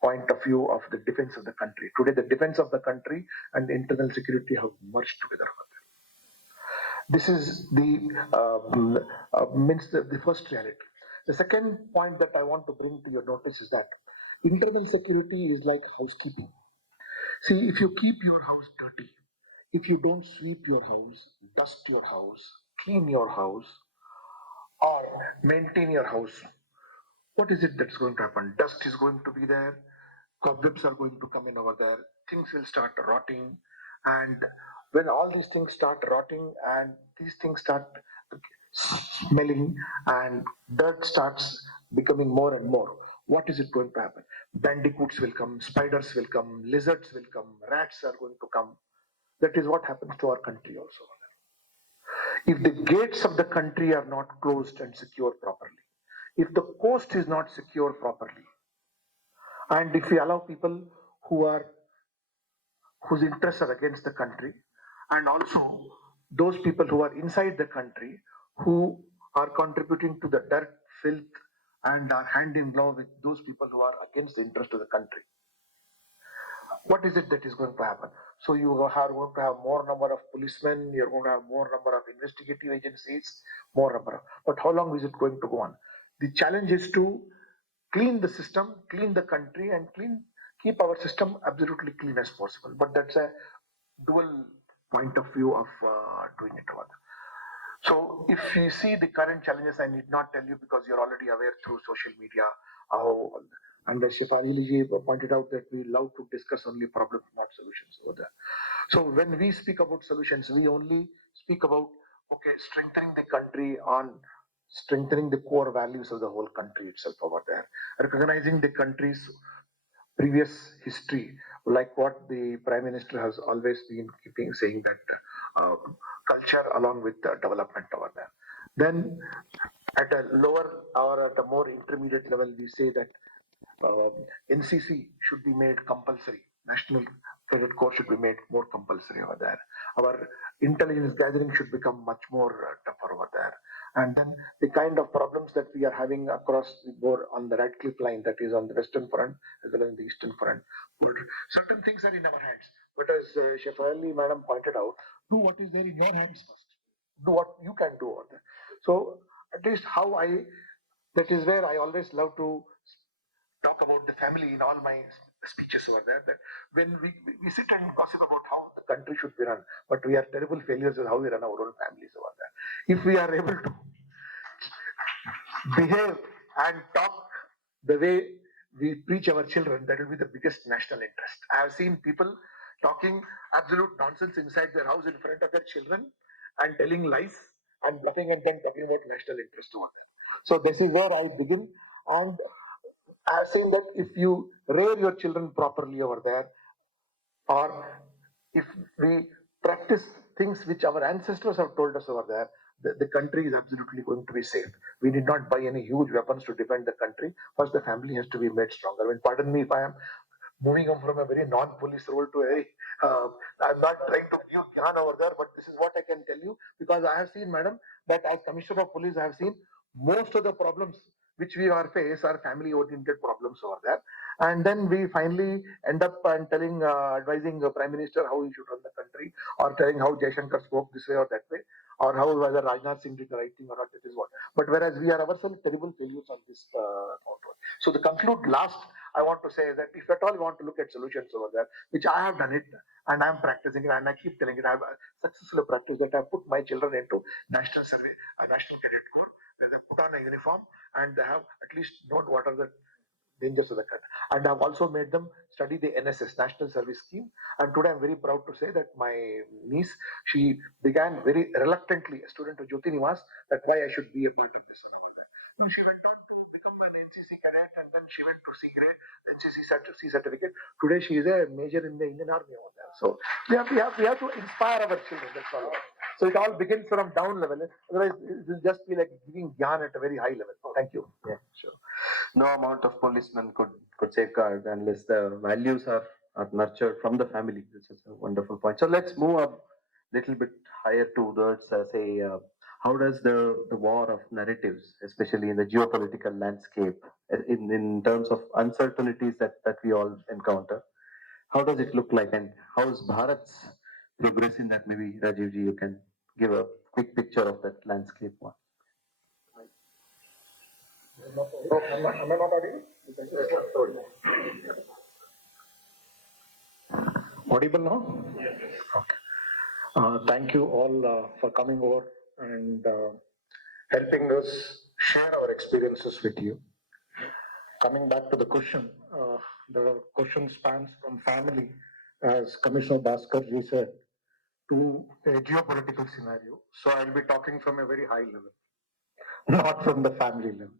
point of view of the defense of the country. Today, the defense of the country and the internal security have merged together. This is the first reality. The second point that I want to bring to your notice is that internal security is like housekeeping. See, if you keep your house dirty, if you don't sweep your house, dust your house, clean your house, or maintain your house, what is it that's going to happen? Dust is going to be there, cobwebs are going to come in over there, things will start rotting, and when all these things start rotting and these things start smelling and dirt starts becoming more and more, what is it going to happen? Bandicoots will come, spiders will come, lizards will come, rats are going to come. That is what happens to our country also. If the gates of the country are not closed and secure properly, if the coast is not secure properly, and if we allow people who are whose interests are against the country, and also those people who are inside the country who are contributing to the dirt, filth, and are hand in glove with those people who are against the interest of the country. What is it that is going to happen? So you are going to have more number of policemen, you're going to have more number of investigative agencies, more number of, but how long is it going to go on? The challenge is to clean the system, clean the country, and keep our system absolutely clean as possible. But that's a dual point of view of doing it over. So if you see the current challenges, I need not tell you because you're already aware through social media how And as Shefali pointed out that we love to discuss only problems, not solutions over there. So when we speak about solutions, we only speak about, okay, strengthening the country on strengthening the core values of the whole country itself over there, recognizing the country's previous history, like what the Prime Minister has always been keeping saying that culture along with development over there. Then at a lower or at a more intermediate level, we say that NCC should be made compulsory. National Credit Corps should be made more compulsory over there. Our intelligence gathering should become much more tougher over there. And then the kind of problems that we are having across the board on the Radcliffe line, that is on the western front as well as the eastern front, certain things are in our hands. But as Shefali madam pointed out, do what is there in your hands first. Do what you can do over there. So at least how that is where I always love to talk about the family in all my speeches over there. That when we sit and gossip about how the country should be run, but we are terrible failures in how we run our own families over there. If we are able to behave and talk the way we preach our children, that will be the biggest national interest. I have seen people talking absolute nonsense inside their house in front of their children and telling lies and bluffing and then talking about national interest over there. So this is where I begin, and I've seen that if you rear your children properly over there, or if we practice things which our ancestors have told us over there, the country is absolutely going to be safe. We need not buy any huge weapons to defend the country. First, the family has to be made stronger. I mean, pardon me if I am moving on from a very non-police role to a very, I'm not trying to give gyan over there, but this is what I can tell you, because I have seen, madam, that as Commissioner of Police, I have seen most of the problems which we are face are family-oriented problems over there. And then we finally end up telling, advising the Prime Minister how he should run the country, or telling how Jaishankar spoke this way or that way, or how whether Rajnath Singh did the right thing or not, that is what. But whereas we are ourselves terrible failures on this count. So to conclude last, I want to say that if at all you want to look at solutions over there, which I have done it and I'm practicing it and I keep telling it, I've successfully practiced that. I've put my children into National Survey, National Cadet Corps, where they put on a uniform and they have at least known what are the dangers of the country. And I've also made them study the NSS, National Service Scheme. And today I'm very proud to say that my niece, she began very reluctantly, a student of Jyoti Niwas, that why I should be a part of this. She went on to become an NCC cadet, and then she went to C grade, NCC C certificate. Today she is a major in the Indian Army over there. So we have to inspire our children. That's all. So it all begins from down level. Otherwise, it will just be like giving gyan at a very high level. Thank you. Yeah, sure. No amount of policemen could safeguard unless the values are nurtured from the family. This is a wonderful point. So let's move a little bit higher towards how does the war of narratives, especially in the geopolitical landscape, in terms of uncertainties that we all encounter, how does it look like, and how is Bharat's progress in that? Maybe Rajivji, you can give a quick picture of that landscape one. Am I not audible? Audible now? Yes. Okay. Thank you all for coming over and helping us share our experiences with you. Coming back to the question spans from family, as Commissioner Bhaskar ji said, to a geopolitical scenario. So I'll be talking from a very high level, not from the family level.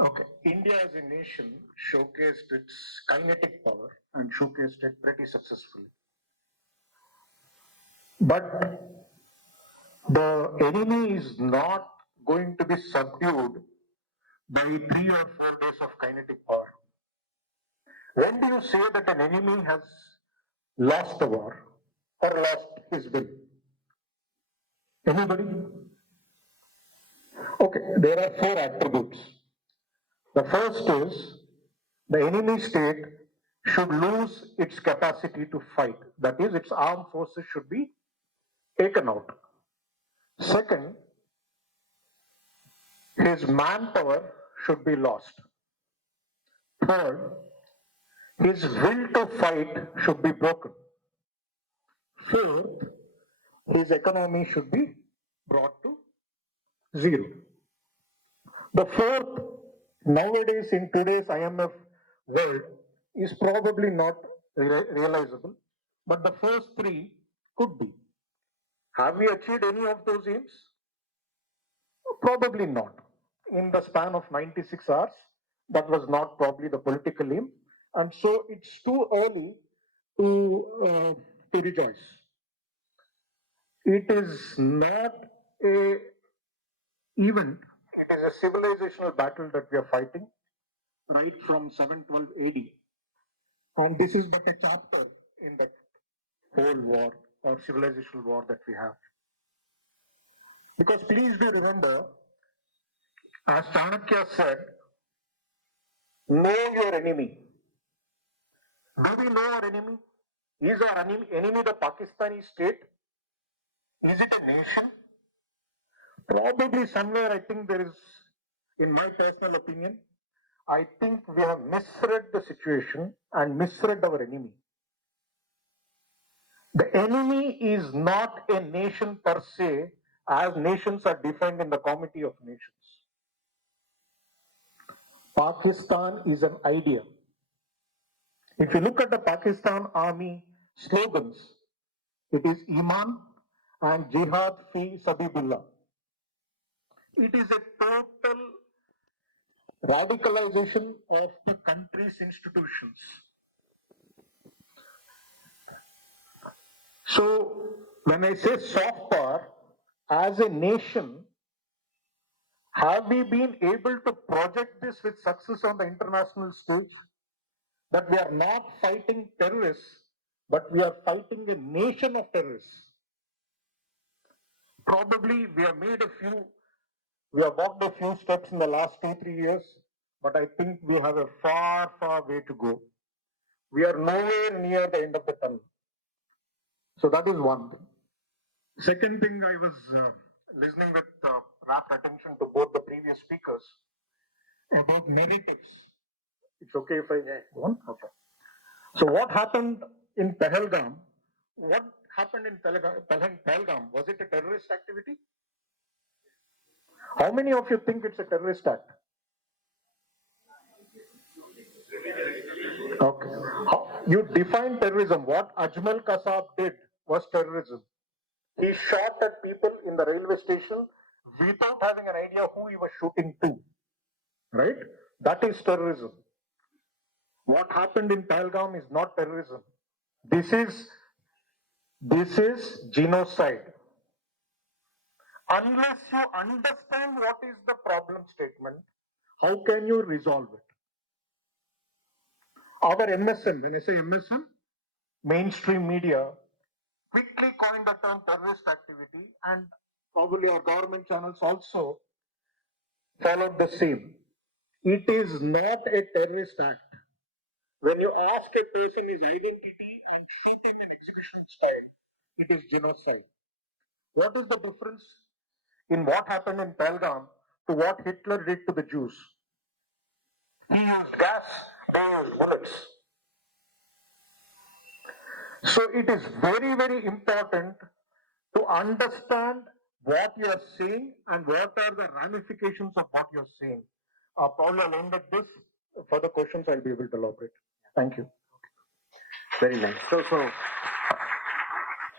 Okay, India as a nation showcased its kinetic power and showcased it pretty successfully. But the enemy is not going to be subdued by 3 or 4 days of kinetic power. When do you say that an enemy has lost the war or lost his will? Anybody? Okay, there are 4 attributes. The first is the enemy state should lose its capacity to fight. That is, its armed forces should be taken out. Second, his manpower should be lost. Third, his will to fight should be broken. Fourth, his economy should be brought to zero. The fourth, nowadays in today's IMF world is probably not realizable, but the first three could be. Have we achieved any of those aims? Probably not. In the span of 96 hours, that was not probably the political aim, and so it's too early to rejoice. It is not a event. It is a civilizational battle that we are fighting right from 712 AD. And this is but a chapter in that whole war or civilizational war that we have. Because please do remember, as Chanakya said, know your enemy. Do we know our enemy? Is our enemy the Pakistani state? Is it a nation? Probably somewhere I think there is, in my personal opinion, I think we have misread the situation and misread our enemy. The enemy is not a nation per se, as nations are defined in the Committee of Nations. Pakistan is an idea. If you look at the Pakistan army slogans, it is Iman and Jihad fi Sabibullah. It is a total radicalization of the country's institutions. So, when I say soft power, as a nation, have we been able to project this with success on the international stage? That we are not fighting terrorists, but we are fighting a nation of terrorists. Probably we have walked a few steps in the last 2-3 years, but I think we have a far, far way to go. We are nowhere near the end of the tunnel. So that is one thing. Second thing, I was listening with rapt attention to both the previous speakers about narratives. It's okay if I go on? Okay. So what happened in Pahalgam? What happened in Pahalgam? Was it a terrorist activity? How many of you think it's a terrorist act? Okay. You define terrorism. What Ajmal Kasab did was terrorism. He shot at people in the railway station without having an idea who he was shooting to. Right? That is terrorism. What happened in Pahalgam is not terrorism. This is genocide. Unless you understand what is the problem statement, how can you resolve it? Our MSM, when I say MSM, mainstream media, quickly coined the term terrorist activity, and probably our government channels also followed the same. It is not a terrorist act. When you ask a person his identity and shoot him in execution style, it is genocide. What is the difference in what happened in Pahalgam to what Hitler did to the Jews? He used gas, they used bullets. So it is very, very important to understand what you are saying and what are the ramifications of what you are saying. Probably I'll end at this. For the questions, I'll be able to elaborate. Thank you. Very nice. So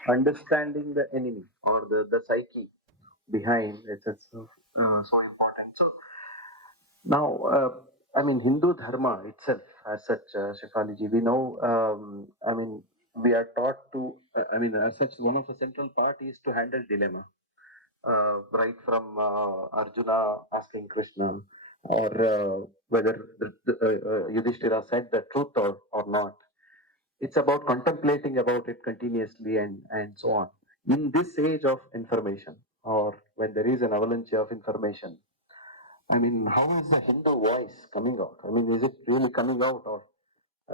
understanding the enemy or the psyche behind it's so important. So now, Hindu Dharma itself, as such, Shefali ji, we know, we are taught to, as such, one of the central part is to handle dilemma. Right from Arjuna asking Krishna, or whether Yudhishthira said the truth or not. It's about contemplating about it continuously and so on. In this age of information, or when there is an avalanche of information, how is the Hindu voice coming out? Is it really coming out, or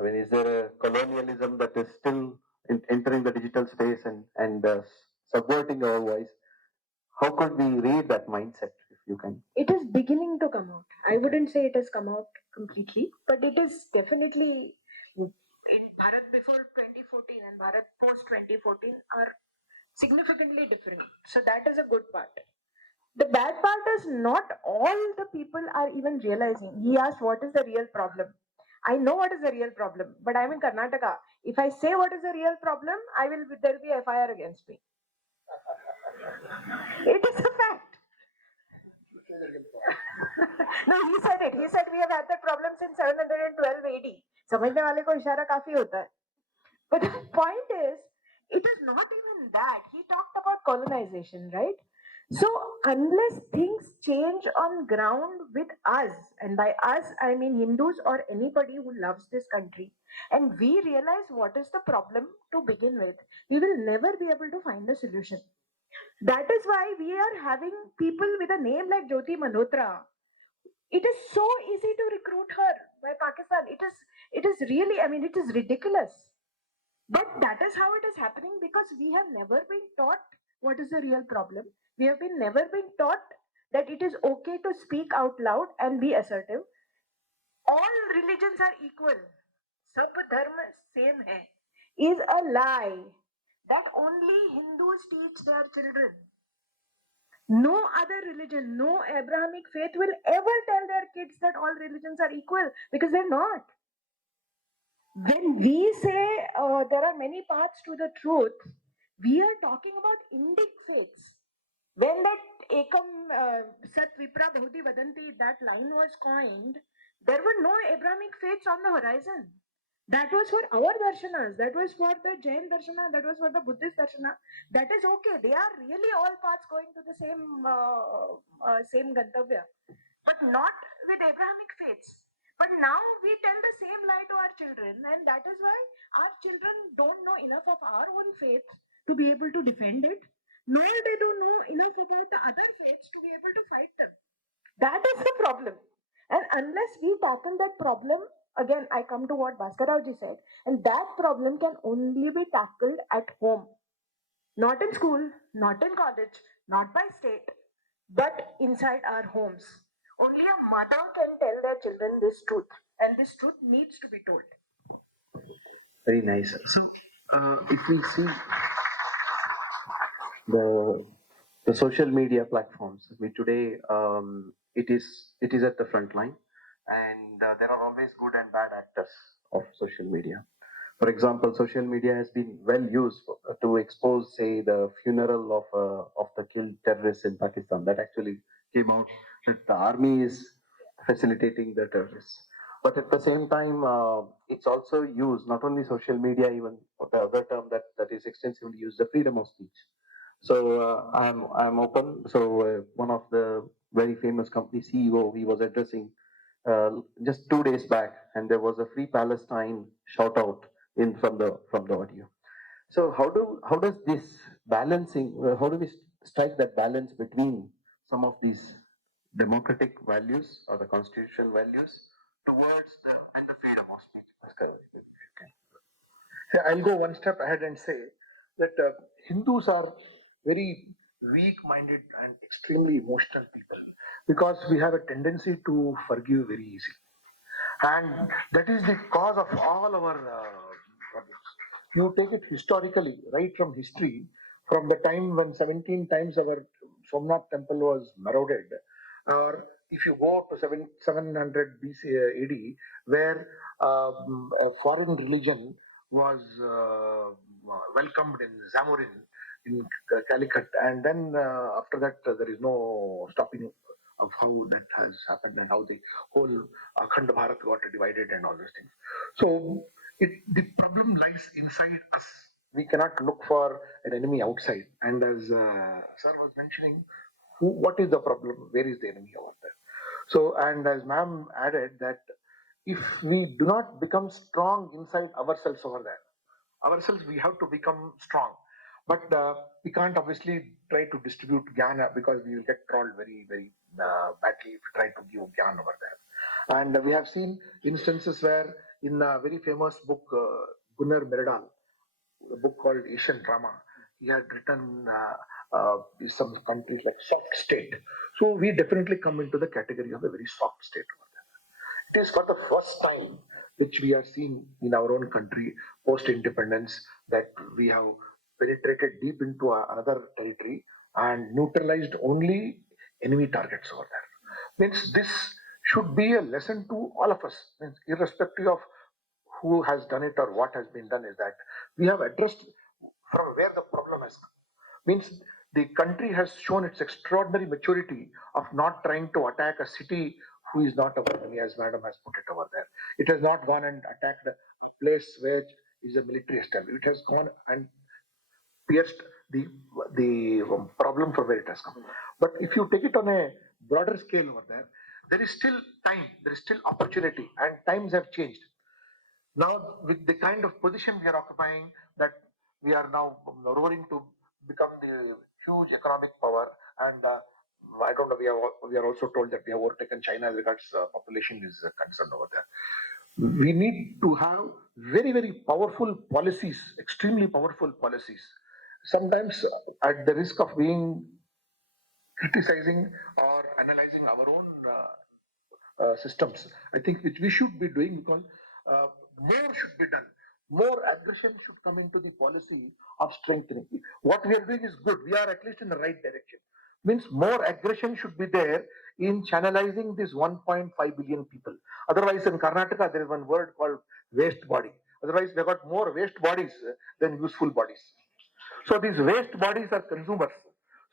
is there a colonialism that is still entering the digital space and subverting our voice? How could we read that mindset, if you can? It is beginning to come out. I wouldn't say it has come out completely, but it is definitely in Bharat before 2014 and Bharat post 2014 are significantly different. So that is a good part. The bad part is not all the people are even realizing. He asked what is the real problem. I know what is the real problem, but I'm in Karnataka. If I say what is the real problem, there will be FIR against me. It is a fact. No, he said it. He said we have had that problem since 712 AD. समझने वाले को इशारा काफी होता है. But the point is, it is not even that. He talked about colonization, right? So unless things change on ground with us, and by us I mean Hindus or anybody who loves this country, and we realize what is the problem to begin with, we will never be able to find a solution. That is why we are having people with a name like Jyoti Malhotra. It is so easy to recruit her by Pakistan. It is really, I mean, it is ridiculous. But that is how it is happening because we have never been taught what is the real problem. We have been never been taught that it is okay to speak out loud and be assertive. All religions are equal. Sab dharma same hai is a lie that only Hindus teach their children. No other religion, no Abrahamic faith will ever tell their kids that all religions are equal because they're not. When we say there are many paths to the truth, we are talking about Indic faiths. When that Ekam Sat Vipra Bhuti Vadanti, that line was coined, there were no Abrahamic faiths on the horizon. That was for our darshanas, that was for the Jain darshana, that was for the Buddhist darshana. That is okay. They are really all paths going to the same Gantavya, but not with Abrahamic faiths. But now we tell the same lie to our children, and that is why our children don't know enough of our own faith to be able to defend it, nor they don't know enough about the other faiths to be able to fight them. That is the problem. And unless we tackle that problem, again, I come to what Bhaskaraoji said, and that problem can only be tackled at home. Not in school, not in college, not by state, but inside our homes. Only a mother can tell their children this truth, and this truth needs to be told. Very nice. So, if we see the social media platforms, I mean, today it is at the front line, and there are always good and bad actors of social media. For example, social media has been well used to expose, say, the funeral of the killed terrorists in Pakistan. That actually came out that the army is facilitating the terrorists. But at the same time, it's also used not only social media, even the other term that is extensively used, the freedom of speech. So I'm open. So one of the very famous company CEO, he was addressing just 2 days back, and there was a Free Palestine shout out in from the audio. So how does this balancing? How do we strike that balance between some of these democratic values or the constitutional values towards the freedom of speech? I'll go one step ahead and say that Hindus are very weak minded and extremely emotional people because we have a tendency to forgive very easily. And that is the cause of all our problems. You take it historically, right from history, from the time when 17 times our Somnath temple was marauded, or if you go to 700 BC AD, where a foreign religion was welcomed in Zamorin in Calicut, and then after that there is no stopping of how that has happened and how the whole Akhand Bharat got divided and all those things. So the problem lies inside us. We cannot look for an enemy outside. And as Sir was mentioning, what is the problem? Where is the enemy over there? So, and as ma'am added that if we do not become strong inside ourselves over there, ourselves we have to become strong. But we can't obviously try to distribute jnana because we will get trolled very, very badly if we try to give jnana over there. And we have seen instances where in a very famous book, Gunnar Myrdal, a book called Asian Drama, he had written some countries like soft state. So we definitely come into the category of a very soft state over there. It is for the first time which we are seeing in our own country post independence that we have penetrated deep into another territory and neutralized only enemy targets over there. Means this should be a lesson to all of us, means irrespective of who has done it or what has been done, is that we have addressed from where the problem has come. Means the country has shown its extraordinary maturity of not trying to attack a city who is not our enemy, as madam has put it over there. It has not gone and attacked a place where is a military establishment. It has gone and pierced the problem from where it has come. But if you take it on a broader scale over there, there is still time, there is still opportunity, and times have changed. Now, with the kind of position we are occupying, that we are now roaring to become the huge economic power, and I don't know. We are also told that we have overtaken China as regards population is concerned over there. We need to have very powerful policies, extremely powerful policies. Sometimes, at the risk of being criticizing or analyzing our own systems, I think which we should be doing, because more should be done. More aggression should come into the policy of strengthening. What we are doing is good. We are at least in the right direction. Means more aggression should be there in channelizing this 1.5 billion people. Otherwise, in Karnataka, there is one word called waste body. Otherwise, they got more waste bodies than useful bodies. So these waste bodies are consumers.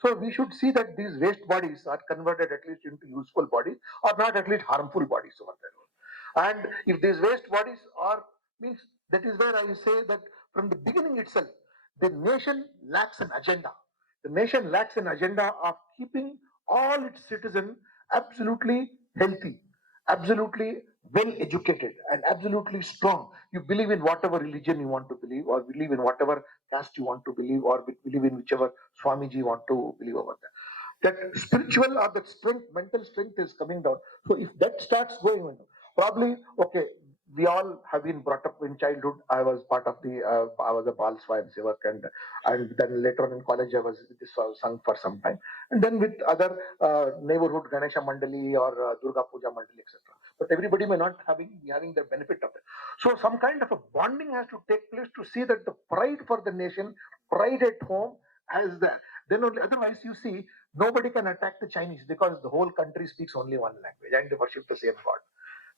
So we should see that these waste bodies are converted at least into useful bodies, or not at least harmful bodies over there. And if these waste bodies are, means, that is where I say that from the beginning itself, the nation lacks an agenda. The nation lacks an agenda of keeping all its citizens absolutely healthy, absolutely well educated, and absolutely strong. You believe in whatever religion you want to believe, or believe in whatever caste you want to believe, or believe in whichever Swamiji you want to believe over there. That spiritual or that strength, mental strength is coming down. So if that starts going on, probably, okay, we all have been brought up in childhood. I was part of I was a Bal Swayam Sevak, and then later on in college, I was this was sung for some time, and then with other neighborhood Ganesha Mandali or Durga Puja Mandali, etc. But everybody may not be having the benefit of it. So some kind of a bonding has to take place to see that the pride for the nation, pride at home, has there. Then only, otherwise, you see, nobody can attack the Chinese because the whole country speaks only one language and they worship the same God.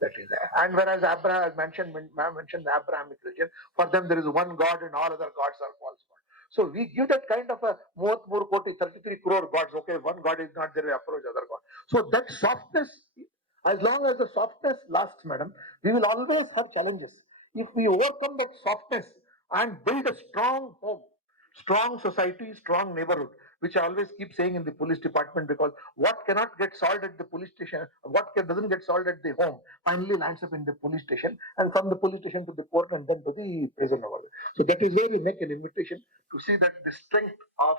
That is there. And whereas Abraham mentioned the Abrahamic religion, for them there is one God and all other gods are false gods. So we give that kind of a more koti, 33 crore gods. Okay, one God is not there, we approach other God. So that softness, as long as the softness lasts, madam, we will always have challenges. If we overcome that softness and build a strong home, strong society, strong neighborhood, which I always keep saying in the police department, because what cannot get solved at the police station, doesn't get solved at the home, finally lands up in the police station, and from the police station to the court, and then to the prison over there. So that is where we make an invitation to see that the strength of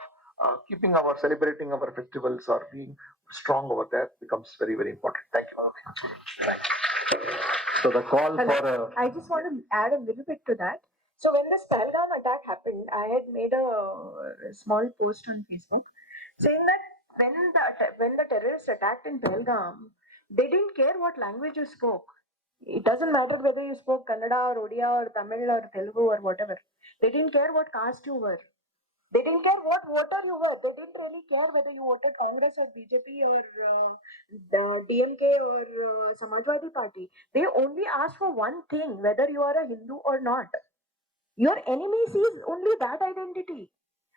celebrating our festivals or being strong over there becomes very important. Thank you. Okay. Right. So the call Hello. for I just want to add a little bit to that. So when this Pahalgam attack happened, I had made a small post on Facebook saying that when the terrorists attacked in Pahalgam, they didn't care what language you spoke. It doesn't matter whether you spoke Kannada or Odia or Tamil or Telugu or whatever. They didn't care what caste you were. They didn't care what voter you were. They didn't really care whether you voted Congress or BJP or the DMK or Samajwadi Party. They only asked for one thing, whether you are a Hindu or not. Your enemy sees only that identity.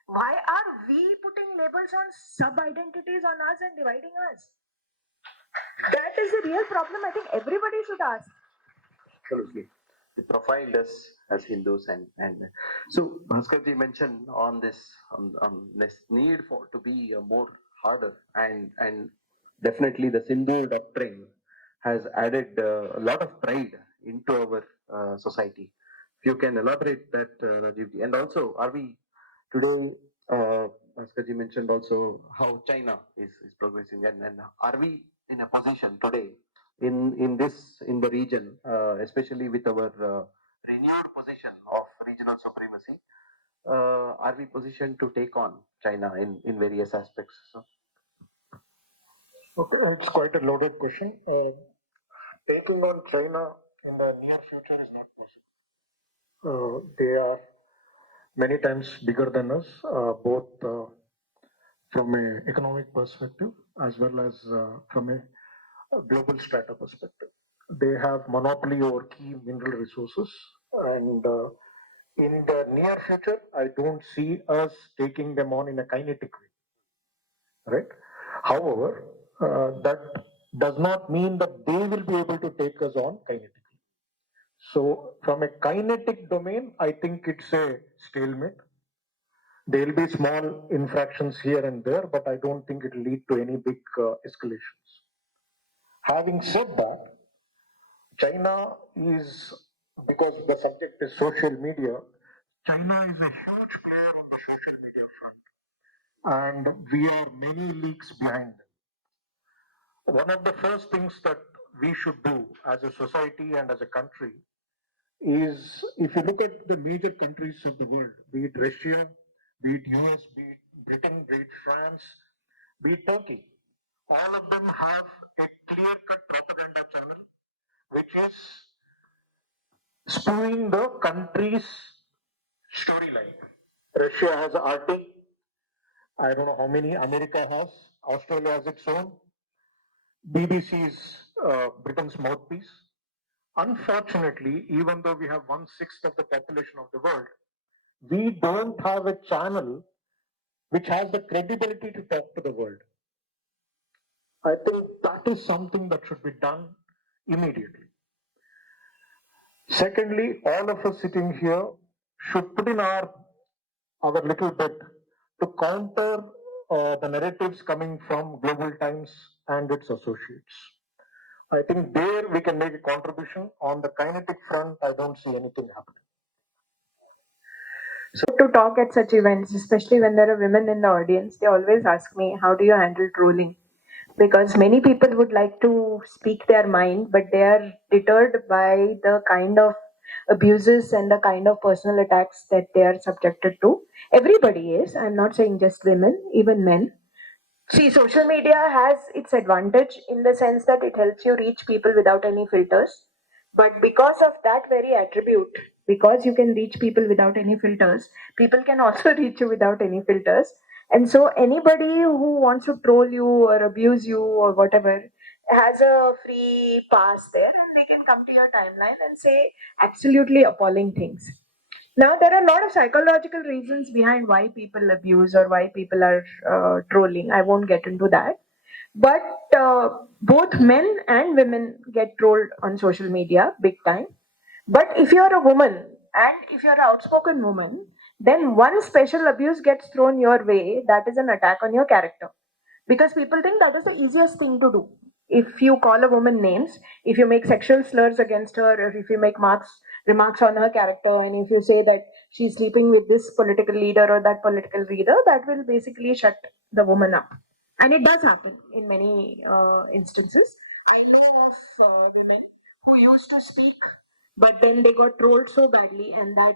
Why are we putting labels on sub-identities on us and dividing us? That is the real problem. I think everybody should ask. absolutely. They profiled us as Hindus, and so Bhaskarji mentioned on this need for to be more harder, and definitely the Sindhu doctrine has added a lot of pride into our society. If you can elaborate that, Rajivji, and also are we today? Bhaskarji mentioned also how China is progressing, and are we in a position today in the region, especially with our renewed position of regional supremacy, are we positioned to take on China in various aspects? So, Okay, it's quite a loaded question. Taking on China in the near future is not possible. They are many times bigger than us, both from an economic perspective as well as from a a global strata perspective. They have monopoly over key mineral resources, and in the near future, I don't see us taking them on in a kinetic way, right? However, that does not mean that they will be able to take us on kinetically. So, from a kinetic domain, I think it's a stalemate. There will be small infractions here and there, but I don't think it will lead to any big escalations. Having said that, China is, because the subject is social media, China is a huge player on the social media front, and we are many leagues behind them. One of the first things that we should do as a society and as a country is, if you look at the major countries of the world, be it Russia, be it US, be it Britain, be it France, be it Turkey, all of them have a clear-cut propaganda channel, which is spewing the country's storyline. Russia has RT. I don't know how many America has. Australia has its own. BBC is Britain's mouthpiece. Unfortunately, even though we have 1/6 of the population of the world, we don't have a channel which has the credibility to talk to the world. I think that is something that should be done immediately. Secondly, all of us sitting here should put in our little bit to counter the narratives coming from Global Times and its associates. I think there we can make a contribution. On the kinetic front, I don't see anything happening. To talk at such events, especially when there are women in the audience, they always ask me, how do you handle trolling? Because many people would like to speak their mind, but they are deterred by the kind of abuses and the kind of personal attacks that they are subjected to. Everybody is, I'm not saying just women, even men. See, social media has its advantage in the sense that it helps you reach people without any filters. But because of that very attribute, because you can reach people without any filters, people can also reach you without any filters. And so anybody who wants to troll you or abuse you or whatever has a free pass there, and they can come to your timeline and say absolutely appalling things. Now, there are a lot of psychological reasons behind why people abuse or why people are trolling. I won't get into that. But both men and women get trolled on social media big time. But if you're a woman and if you're an outspoken woman, then one special abuse gets thrown your way that is an attack on your character. Because people think that is the easiest thing to do. If you call a woman names, if you make sexual slurs against her, or if you make remarks on her character, and if you say that she's sleeping with this political leader or that political leader, that will basically shut the woman up. And it does happen in many instances. I know of women who used to speak, but then they got trolled so badly, and that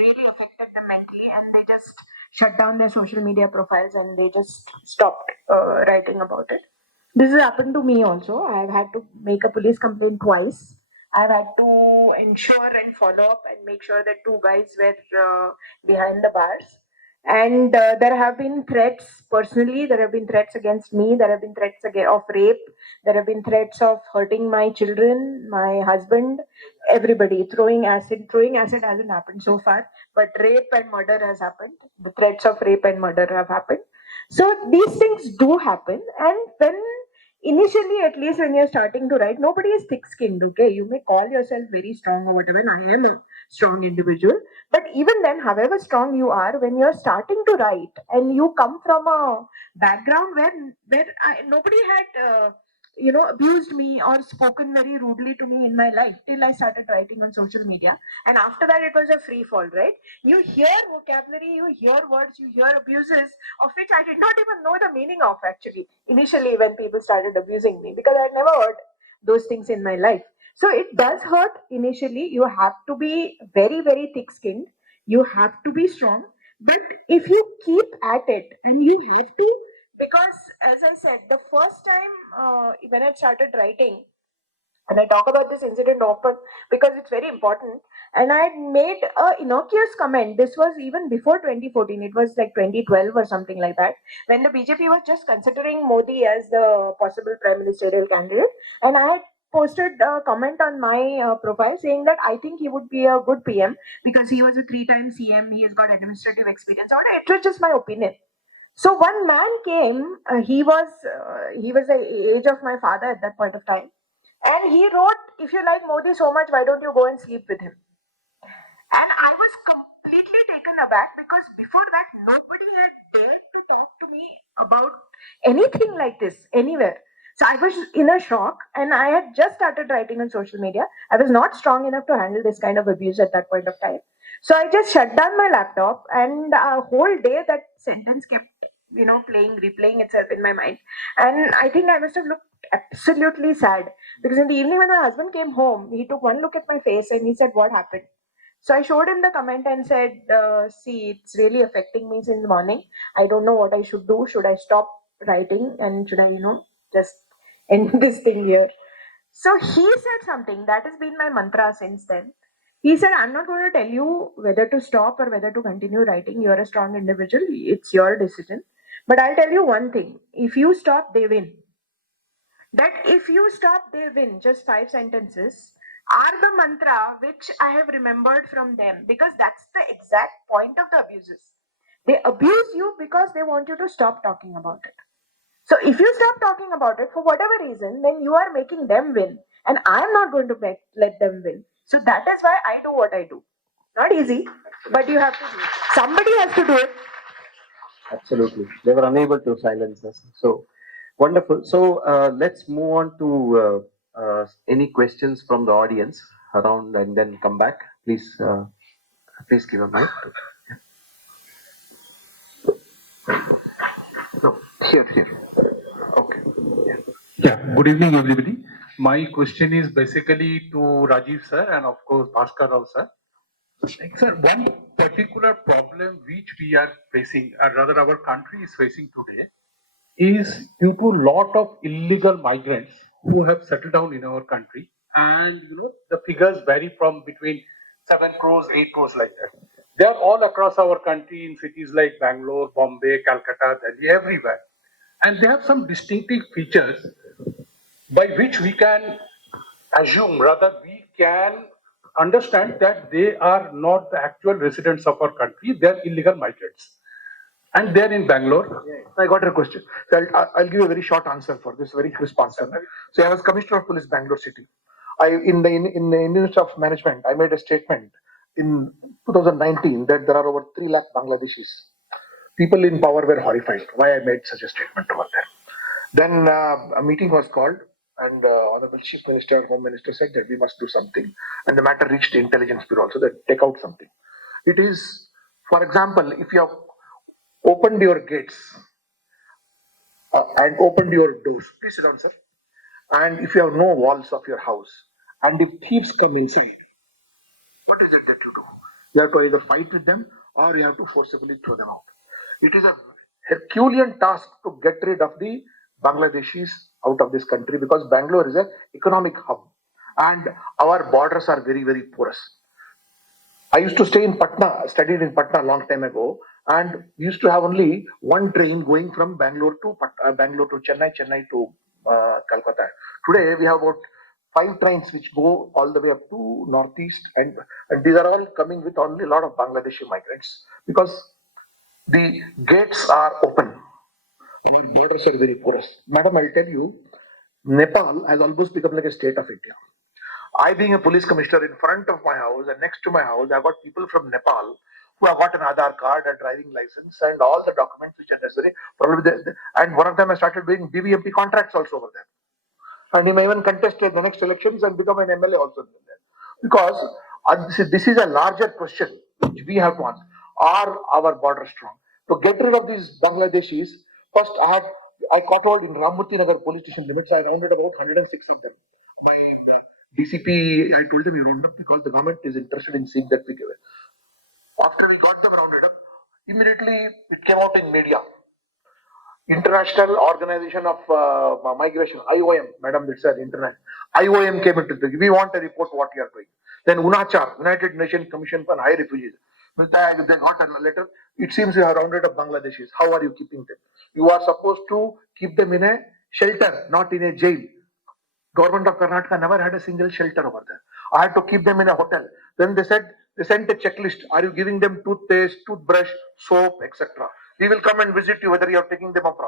really affected them mentally, and they just shut down their social media profiles and they just stopped writing about it. This has happened to me also. I've had to make a police complaint twice. I've had to ensure and follow up and make sure that two guys were behind the bars. And there have been threats personally, there have been threats against me, there have been threats of rape, there have been threats of hurting my children, my husband, everybody. Throwing acid hasn't happened so far, but rape and murder has happened. The threats of rape and murder have happened. So these things do happen, and when initially, at least when you're starting to write, nobody is thick-skinned. Okay, you may call yourself very strong or whatever, and I am a strong individual. But even then, however strong you are, when you're starting to write and you come from a background where nobody had abused me or spoken very rudely to me in my life till I started writing on social media, and after that it was a free fall, right? You hear vocabulary, you hear words, you hear abuses of which I did not even know the meaning of actually initially when people started abusing me, because I had never heard those things in my life. So it does hurt initially. You have to be very, very thick skinned. You have to be strong. But if you keep at it, and you have to, because as I said, the first time when I started writing, And I talk about this incident often because it's very important. And I made a innocuous comment. This was even before 2014. It was like 2012 or something like that, when the BJP was just considering Modi as the possible prime ministerial candidate. And I had posted a comment on my profile saying that I think he would be a good PM because he was a three-time CM. He has got administrative experience. It was just my opinion. So one man came. He was the age of my father at that point of time, and he wrote, "If you like Modi so much, why don't you go and sleep with him?" And I was completely taken aback because before that, nobody had dared to talk to me about anything like this anywhere. So I was in a shock, and I had just started writing on social media. I was not strong enough to handle this kind of abuse at that point of time. So I just shut down my laptop, and a whole day that sentence kept, playing, replaying itself in my mind. And I think I must have looked absolutely sad because in the evening when my husband came home, he took one look at my face and he said, "What happened?" So I showed him the comment and said, "See, it's really affecting me since morning. I don't know what I should do. Should I stop writing and should I, just end this thing here?" So he said something that has been my mantra since then. He said, "I'm not going to tell you whether to stop or whether to continue writing. You're a strong individual. It's your decision. But I'll tell you one thing. If you stop, they win. That if you stop, they win." Just 5 sentences are the mantra which I have remembered from them, because that's the exact point of the abuses. They abuse you because they want you to stop talking about it. So if you stop talking about it for whatever reason, then you are making them win. And I'm not going to let them win. So that is why I do what I do. Not easy, but you have to do it. Somebody has to do it. Absolutely. They were unable to silence us. So wonderful. So let's move on to any questions from the audience around and then come back. Please give a mic. No, here. Okay. Yeah, good evening, everybody. My question is basically to Rajiv sir and of course Bhaskar Rao sir. Like, sir, one particular problem which we are facing, or rather our country is facing today, is due to lot of illegal migrants who have settled down in our country, and the figures vary from between 7 crores, 8 crores, like that. They are all across our country in cities like Bangalore, Bombay, Calcutta, Delhi, everywhere, and they have some distinctive features by which we can assume, rather we can understand that they are not the actual residents of our country, they are illegal migrants. And they're in Bangalore. I got your question. So I'll give you a very short answer for this, very crisp answer. So I was Commissioner of Police, Bangalore City. In the Indian Institute of Management, I made a statement in 2019 that there are over 3 lakh Bangladeshis. People in power were horrified why I made such a statement over there. Then a meeting was called, and Honorable Chief Minister, Home Minister said that we must do something, and the matter reached the Intelligence Bureau also, that take out something. It is, for example, if you have opened your gates and opened your doors, please sit down, sir. And if you have no walls of your house, and if thieves come inside, what is it that you do? You have to either fight with them or you have to forcibly throw them out. It is a Herculean task to get rid of the Bangladeshis out of this country, because Bangalore is an economic hub and our borders are very, very porous. I used to stay in Patna, studied in Patna a long time ago, and we used to have only one train going from Bangalore to Bangalore to Chennai, Chennai to Calcutta. Today we have about 5 trains which go all the way up to northeast, and these are all coming with only a lot of Bangladeshi migrants, because the gates are open and our borders are very porous. Madam, I'll tell you, Nepal has almost become like a state of India. I, being a police commissioner, in front of my house and next to my house, I've got people from Nepal who have got an Aadhaar card, a driving license, and all the documents which are necessary. Probably, and one of them has started doing BBMP contracts also over there. And he may even contest in the next elections and become an MLA also there. Because this is a larger question which we have to answer. Are our borders strong? To get rid of these Bangladeshis, first I caught hold in Ramurti Nagar police station limits. I rounded about 106 of them. My DCP, I told them you round up because the government is interested in seeing that we give it. After we got them rounded up, immediately it came out in media. International Organization of Migration, IOM, madam, it's an internet. IOM came into the, we want a report what you are doing. Then UNHCR, United Nations Commission for High Refugees. They got a letter. It seems you are rounded up Bangladeshis. How are you keeping them? You are supposed to keep them in a shelter, not in a jail. Government of Karnataka never had a single shelter over there. I had to keep them in a hotel. Then they said, they sent a checklist. Are you giving them toothpaste, toothbrush, soap, etc.? We will come and visit you whether you are taking them up.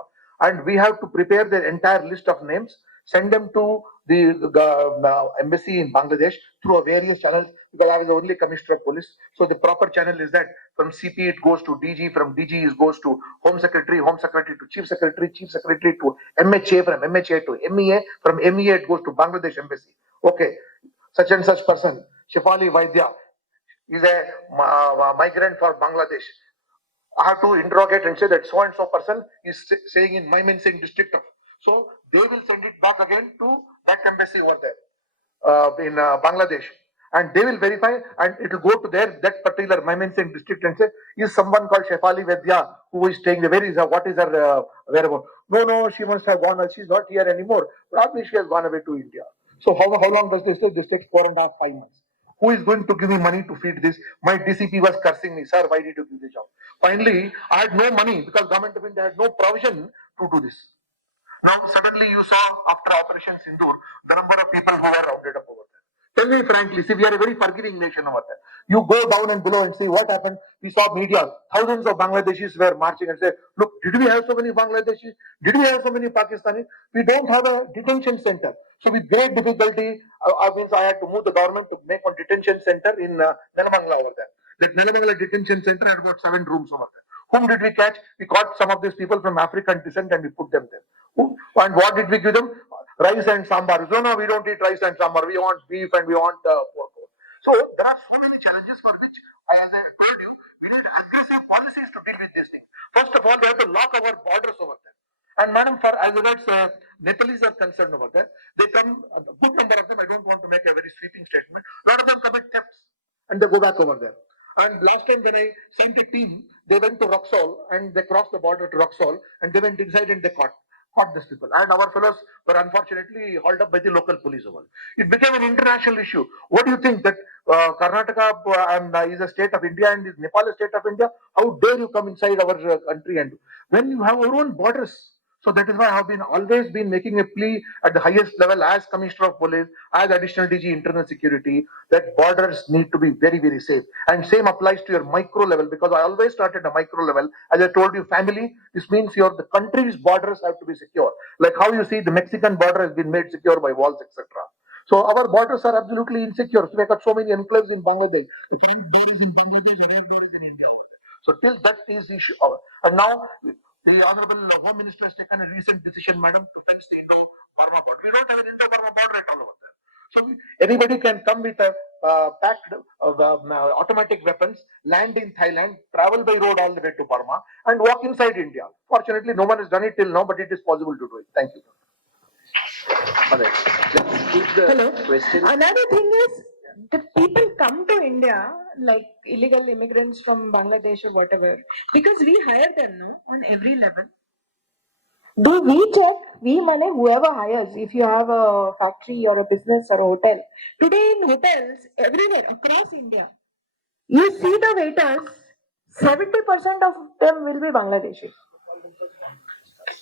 And we have to prepare their entire list of names, send them to the embassy in Bangladesh through various channels, because I was the only commissioner of police. So the proper channel is that from CP it goes to DG, from DG it goes to Home Secretary to Chief Secretary to MHA, from MHA to MEA, from MEA it goes to Bangladesh embassy. Okay, such and such person, Shefali Vaidya, is a migrant for Bangladesh. I have to interrogate and say that so and so person is saying in Mymensingh district. So they will send it back again to that embassy over there in Bangladesh, and they will verify, and it will go to their that particular Mymensingh district and say, is someone called Shefali Vaidya who is staying there? Where is her? What is her whereabouts? No, she must have gone. She's not here anymore. Probably she has gone away to India. So how long does this take? This takes 4.5, 5 months. Who is going to give me money to feed this? My DCP was cursing me, sir, why did you give the job? Finally, I had no money because government of India had no provision to do this. Now, suddenly you saw after Operation Sindoor, the number of people who were rounded up over there. Tell me frankly, see, we are a very forgiving nation over there. You go down and below and see what happened. We saw media, thousands of Bangladeshis were marching and say, look, did we have so many Bangladeshis? Did we have so many Pakistanis? We don't have a detention center. So with great difficulty, I had to move the government to make one detention center in Nelamangala over there. That Nelamangala detention center had about 7 rooms over there. Whom did we catch? We caught some of these people from African descent and we put them there. And what did we give them? Rice and sambar. No, we don't eat rice and sambar. We want beef and we want pork. So there are so many challenges for which, as I told you, we need aggressive policies to deal with this thing. First of all, we have to lock our borders over there. And madam, for as regards Nepalese are concerned over there, they come, a good number of them, I don't want to make a very sweeping statement, a lot of them commit thefts and they go back over there. And last time when I sent a team, they went to Roxol and they crossed the border to Roxol and they went inside and they caught these people. And our fellows were unfortunately hauled up by the local police over. It became an international issue. What do you think that Karnataka is a state of India and is Nepal a state of India? How dare you come inside our country? And when you have our own borders. So that is why I have always been making a plea at the highest level as Commissioner of Police, as Additional DG Internal Security, that borders need to be very, very safe. And same applies to your micro level, because I always start at a micro level. As I told you, family, this means the country's borders have to be secure. Like how you see the Mexican border has been made secure by walls, etc. So our borders are absolutely insecure. So we have got so many enclaves in Bangladesh. The front door is in Bangladesh, the back door is in India. So till that is the issue. And now the Honorable Home Minister has taken a recent decision, madam, to fix the Indo-Burma border. We don't have an Indo-Burma border at all over there. So anybody can come with a packed automatic weapons, land in Thailand, travel by road all the way to Burma, and walk inside India. Fortunately, no one has done it till now, but it is possible to do it. Thank you. All right. Let's keep the Hello. question. Another thing is, the people come to India, like illegal immigrants from Bangladesh or whatever, because we hire them, no, on every level. Do we check? We money whoever hires. If you have a factory or a business or a hotel, today in hotels everywhere across India, you see the waiters. 70% of them will be Bangladeshi.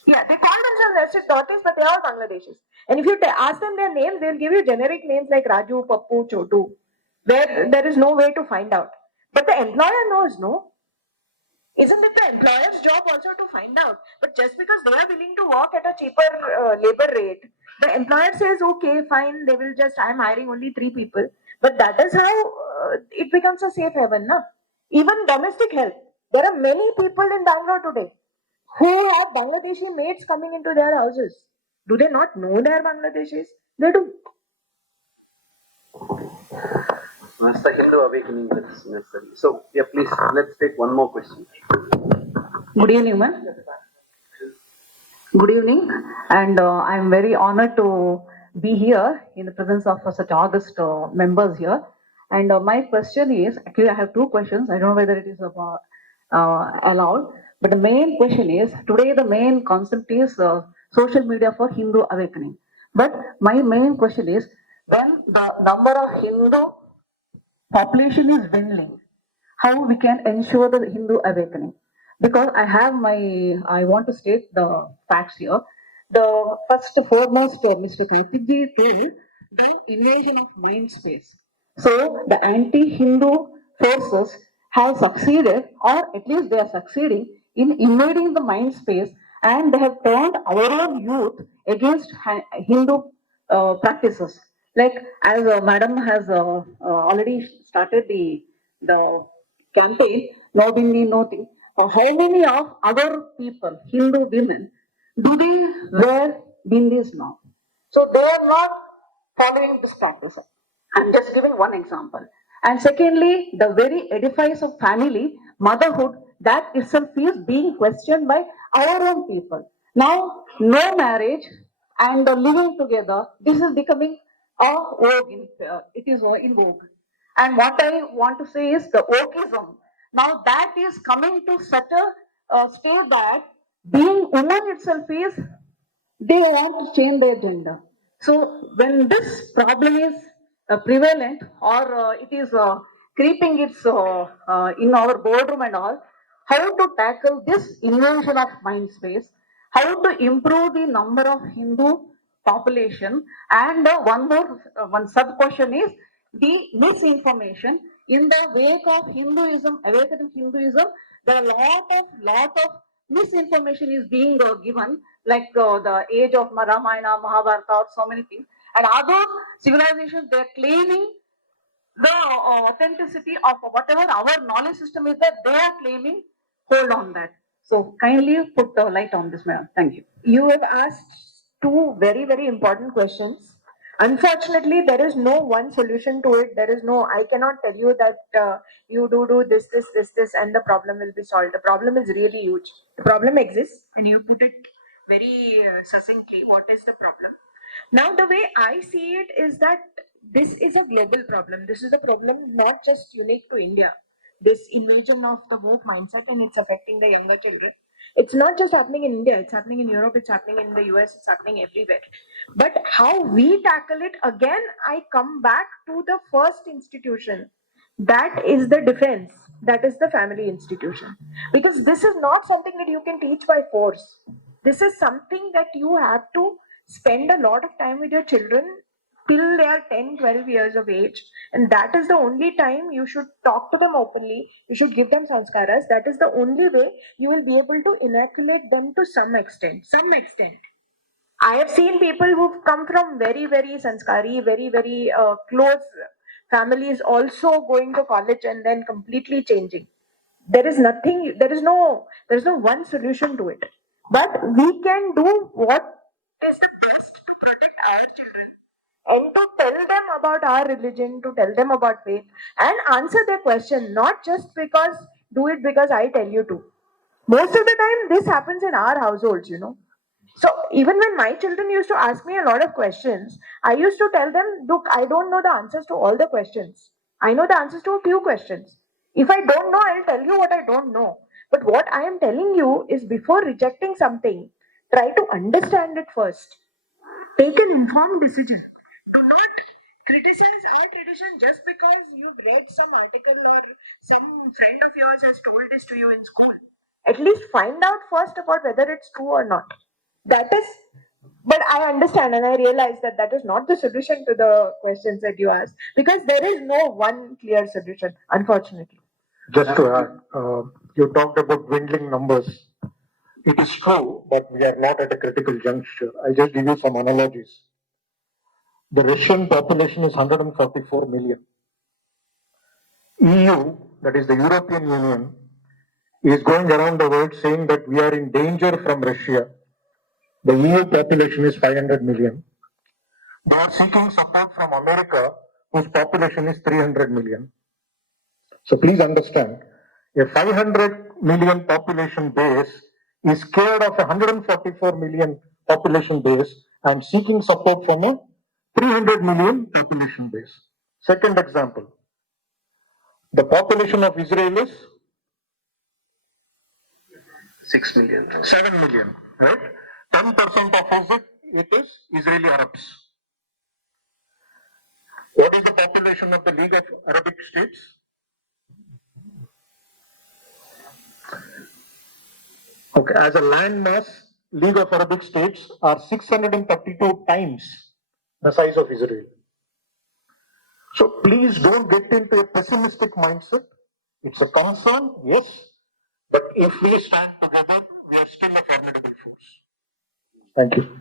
Yeah, they call themselves nested daughters, but they are Bangladeshis. And if you ask them their names, they'll give you generic names like Raju, Pappu, Chotu. There is no way to find out. But the employer knows, no? Isn't it the employer's job also to find out? But just because they are willing to work at a cheaper labor rate, the employer says, okay, fine, they will just, I'm hiring only 3 people. But that is how it becomes a safe haven, na? Even domestic help. There are many people in Bangalore today who have Bangladeshi maids coming into their houses. Do they not know they are Bangladeshis? They do. It's the Hindu awakening that's necessary. So, yeah, please, let's take one more question. Good evening, ma'am. Good evening, and I'm very honored to be here in the presence of such august members here. And my question is, actually, I have 2 questions. I don't know whether it is allowed. But the main question is today the main concept is social media for Hindu awakening. But my main question is when the number of Hindu population is dwindling, how we can ensure the Hindu awakening? Because I want to state the facts here. The first foremost, Mr. Karthikji said the invasion of mind space. So the anti-Hindu forces have succeeded, or at least they are succeeding in invading the mind space, and they have turned our own youth against Hindu practices. Like as Madam has already started the campaign, no bindi, no thing. How many of other people, Hindu women, do they wear bindis now? So they are not following this practice. I'm just giving one example. And secondly, the very edifice of family, motherhood, that itself is being questioned by our own people. Now, no marriage and living together, this is becoming a vogue. It is in vogue. And what I want to say is the wokeism. Now that is coming to such a state that being woman itself is they want to change their gender. So when this problem is prevalent or it is creeping its in our boardroom and all, how to tackle this invasion of mind space, how to improve the number of Hindu population, and one sub question is the misinformation in the wake of Hinduism, awakening Hinduism. There are lot of misinformation is being given, like the age of Ramayana, Mahabharata, or so many things. And other civilizations, they are claiming the authenticity of whatever our knowledge system is that they are claiming hold on that. So kindly put the light on this, madam. Thank you. You have asked two very, very important questions. Unfortunately, there is no one solution to it. There is no, I cannot tell you that you do this, and the problem will be solved. The problem is really huge. The problem exists, and you put it very succinctly. What is the problem? Now, the way I see it is that this is a global problem. This is a problem not just unique to India. This invasion of the woke mindset, and it's affecting the younger children. It's not just happening in India, it's happening in Europe, it's happening in the US, it's happening everywhere. But how we tackle it, again, I come back to the first institution. That is the defense. That is the family institution. Because this is not something that you can teach by force. This is something that you have to spend a lot of time with your children till they are 10, 12 years of age. And that is the only time you should talk to them openly. You should give them sanskaras. That is the only way you will be able to inoculate them to some extent. Some extent. I have seen people who've come from very, very sanskari, very, very close families also going to college and then completely changing. There is nothing, there is no one solution to it. But we can do what is the best to protect our children and to tell them about our religion, to tell them about faith, and answer their question, not just because do it because I tell you to. Most of the time, this happens in our households, you know. So even when my children used to ask me a lot of questions, I used to tell them, look, I don't know the answers to all the questions. I know the answers to a few questions. If I don't know, I'll tell you what I don't know. But what I am telling you is before rejecting something, try to understand it first. Take an informed decision. Do not criticize our tradition just because you've read some article or some friend of yours has told this to you in school. At least find out first about whether it's true or not. That is, but I understand and I realize that that is not the solution to the questions that you asked because there is no one clear solution, unfortunately. Just to add, you talked about dwindling numbers. It is true, but we are not at a critical juncture. I'll just give you some analogies. The Russian population is 144 million. EU, that is the European Union, is going around the world saying that we are in danger from Russia. The EU population is 500 million. They are seeking support from America, whose population is 300 million. So please understand, a 500 million population base is scared of a 144 million population base and seeking support from a 300 million population base. Second example, the population of Israel is 6 million. 7 million, right? 10% of it is Israeli Arabs. What is the population of the League of Arabic States? Okay, as a landmass, League of Arabic States are 632 times the size of Israel. So please don't get into a pessimistic mindset. It's a concern, yes, but if we stand together, we are still a formidable force. Thank you.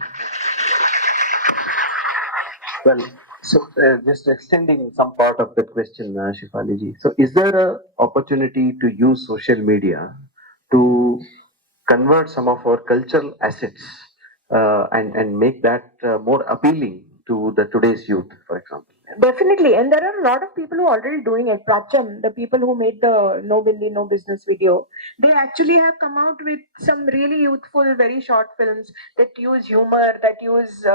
Well, so just extending some part of the question, Shefali ji. So, is there a opportunity to use social media to convert some of our cultural assets and make that more appealing to the today's youth, for example? Definitely, and there are a lot of people who are already doing it. Pracham, the people who made the No Bindi, No Business video, they actually have come out with some really youthful, very short films that use humor, that use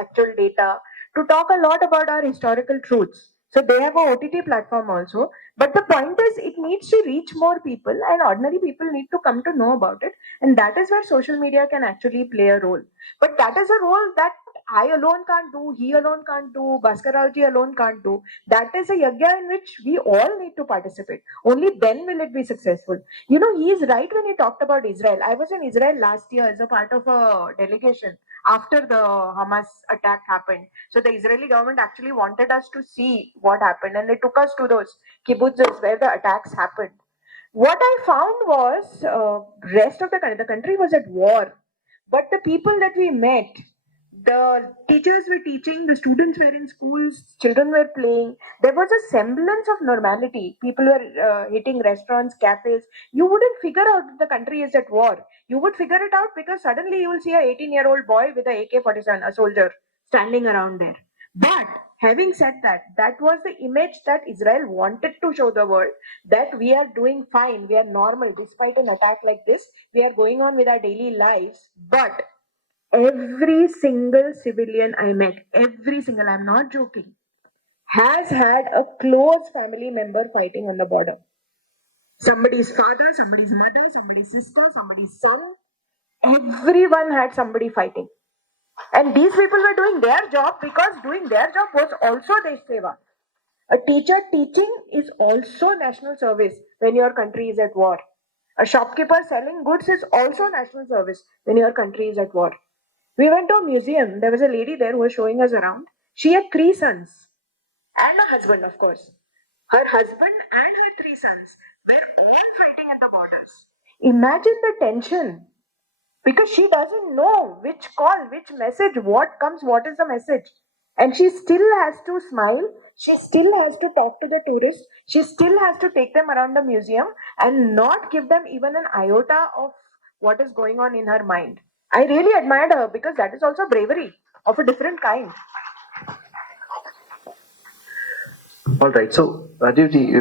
actual data to talk a lot about our historical truths. So they have a OTT platform also. But the point is, it needs to reach more people, and ordinary people need to come to know about it. And that is where social media can actually play a role. But that is a role that I alone can't do, he alone can't do, Bhaskaralji alone can't do. That is a yajna in which we all need to participate. Only then will it be successful. You know, he is right when he talked about Israel. I was in Israel last year as a part of a delegation after the Hamas attack happened. So the Israeli government actually wanted us to see what happened, and they took us to those kibbutzes where the attacks happened. What I found was rest of the country was at war, but the people that we met, the teachers were teaching, the students were in schools, children were playing. There was a semblance of normality. People were hitting restaurants, cafes. You wouldn't figure out that the country is at war. You would figure it out because suddenly you will see a 18-year-old boy with a AK-47, a soldier, standing around there. But having said that, that was the image that Israel wanted to show the world, that we are doing fine, we are normal despite an attack like this. We are going on with our daily lives, but every single civilian I met, every single, I'm not joking, has had a close family member fighting on the border. Somebody's father, somebody's mother, somebody's sister, somebody's son. Everyone had somebody fighting. And these people were doing their job because doing their job was also Desh Seva. A teacher teaching is also national service when your country is at war. A shopkeeper selling goods is also national service when your country is at war. We went to a museum. There was a lady there who was showing us around. She had 3 sons and a husband, of course. Her husband and her 3 sons were all fighting at the borders. Imagine the tension because she doesn't know which call, which message, what comes, what is the message. And she still has to smile. She still has to talk to the tourists. She still has to take them around the museum and not give them even an iota of what is going on in her mind. I really admired her because that is also bravery of a different kind. All right. So, Rajiv ji,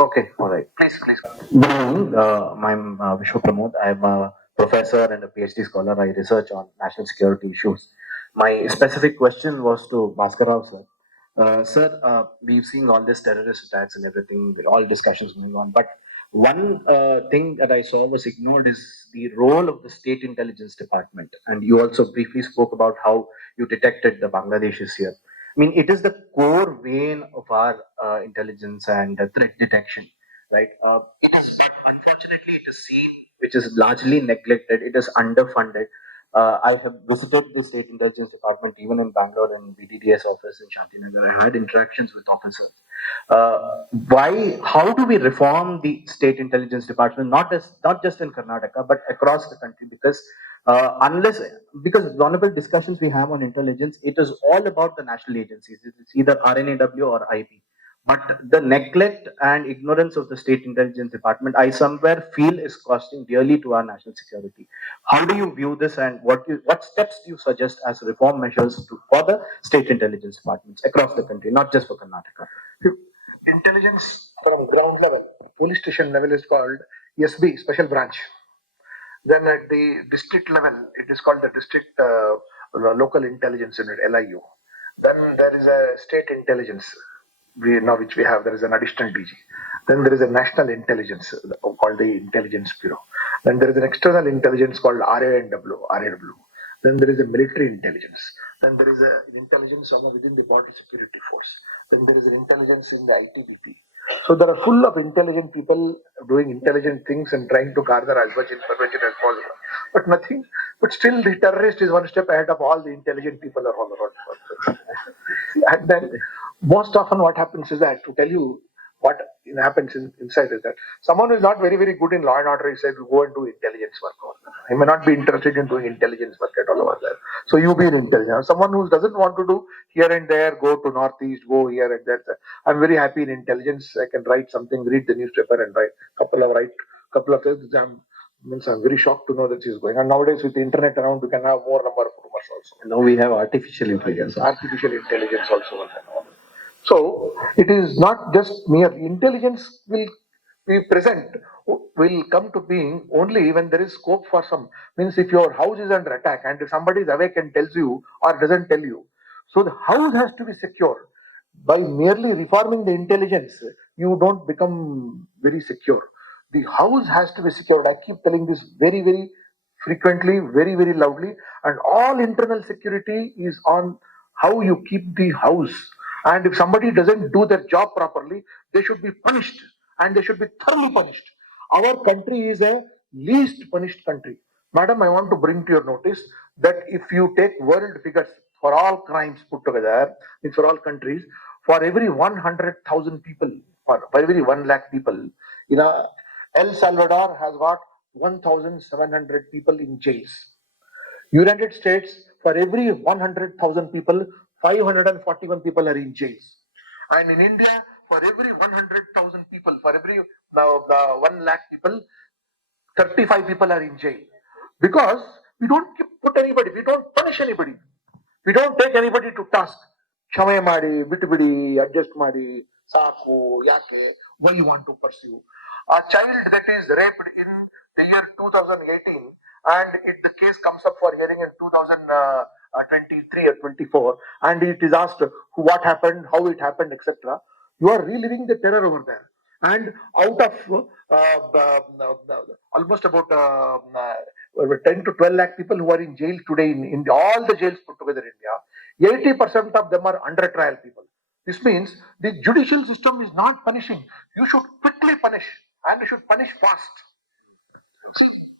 okay. All right. Please, please. Good evening. I'm Vishwa Pramod. I'm a professor and a PhD scholar. I research on national security issues. My specific question was to Bhaskar Rao, sir. Sir, we've seen all these terrorist attacks and everything, all discussions going on. But one thing that I saw was ignored is the role of the state intelligence department. And you also briefly spoke about how you detected the Bangladeshis here. I mean, it is the core vein of our intelligence and threat detection, right? It is unfortunately it is seen, which is largely neglected. It is underfunded. I have visited the state intelligence department even in Bangalore and BDDS office in Shantinagar. I had interactions with officers. Why? How do we reform the state intelligence department? Not just in Karnataka, but across the country, because unless because one of the discussions we have on intelligence, it is all about the national agencies. It's either RNAW or IP. But the neglect and ignorance of the state intelligence department, I somewhere feel is costing dearly to our national security. How do you view this, and what steps do you suggest as reform measures for the state intelligence departments across the country, not just for Karnataka? Intelligence from ground level, police station level is called SB, special branch. Then at the district level, it is called the district local intelligence unit, LIU. Then there is a state intelligence, which we have, there is an additional DG. Then there is a national intelligence called the Intelligence Bureau. Then there is an external intelligence called RAW. Then there is a military intelligence. Then there is an intelligence within the border security force. Then there is an intelligence in the ITBP. So there are full of intelligent people doing intelligent things and trying to gather as much information as possible. But nothing. But still, the terrorist is one step ahead of all the intelligent people all around. And then most often what happens is that, to tell you what happens inside, is that someone who is not very, very good in law and order, he said, go and do intelligence work over there. He may not be interested in doing intelligence work at all over there. So you be an intelligence. Someone who doesn't want to do here and there, go to northeast, go here and there. I'm very happy in intelligence. I can write something, read the newspaper and write couple of things. I'm very shocked to know that this is going. And nowadays with the internet around, we can have more number of rumors also. And now we have artificial intelligence. Yes, artificial intelligence also. So it is not just mere intelligence will be present, will come to being only when there is scope for some. Means if your house is under attack and if somebody is awake and tells you or doesn't tell you, so the house has to be secure. By merely reforming the intelligence, you don't become very secure. The house has to be secured. I keep telling this very, very frequently, very, very loudly, and all internal security is on how you keep the house. And if somebody doesn't do their job properly, they should be punished, and they should be thoroughly punished. Our country is a least punished country. Madam, I want to bring to your notice that if you take world figures for all crimes put together, it's for all countries, for every 100,000 people, for every 1 lakh people, El Salvador has got 1,700 people in jails. United States, for every 100,000 people, 541 people are in jails. And in India, for every 100,000 people, for every 1 lakh people, 35 people are in jail. Because we don't put anybody, we don't punish anybody. We don't take anybody to task. Kshamay madi, bitbidi, adjust madi, saku, yake, why you want to pursue. A child that is raped in the year 2018 and the case comes up for hearing in 2023 or 24 and it is asked what happened, how it happened, etc. You are reliving the terror over there. And out of almost about 10 to 12 lakh people who are in jail today in all the jails put together in India, 80% of them are under trial people. This means the judicial system is not punishing. You should quickly punish and you should punish fast.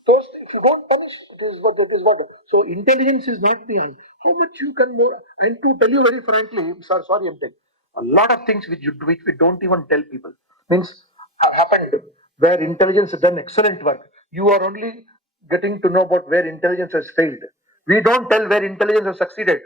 Those, if you don't punish, that is what. So intelligence is not the end. How much you can know? And to tell you very frankly, sorry, I'm taking a lot of things which we don't even tell people. Means have happened where intelligence has done excellent work. You are only getting to know about where intelligence has failed. We don't tell where intelligence has succeeded.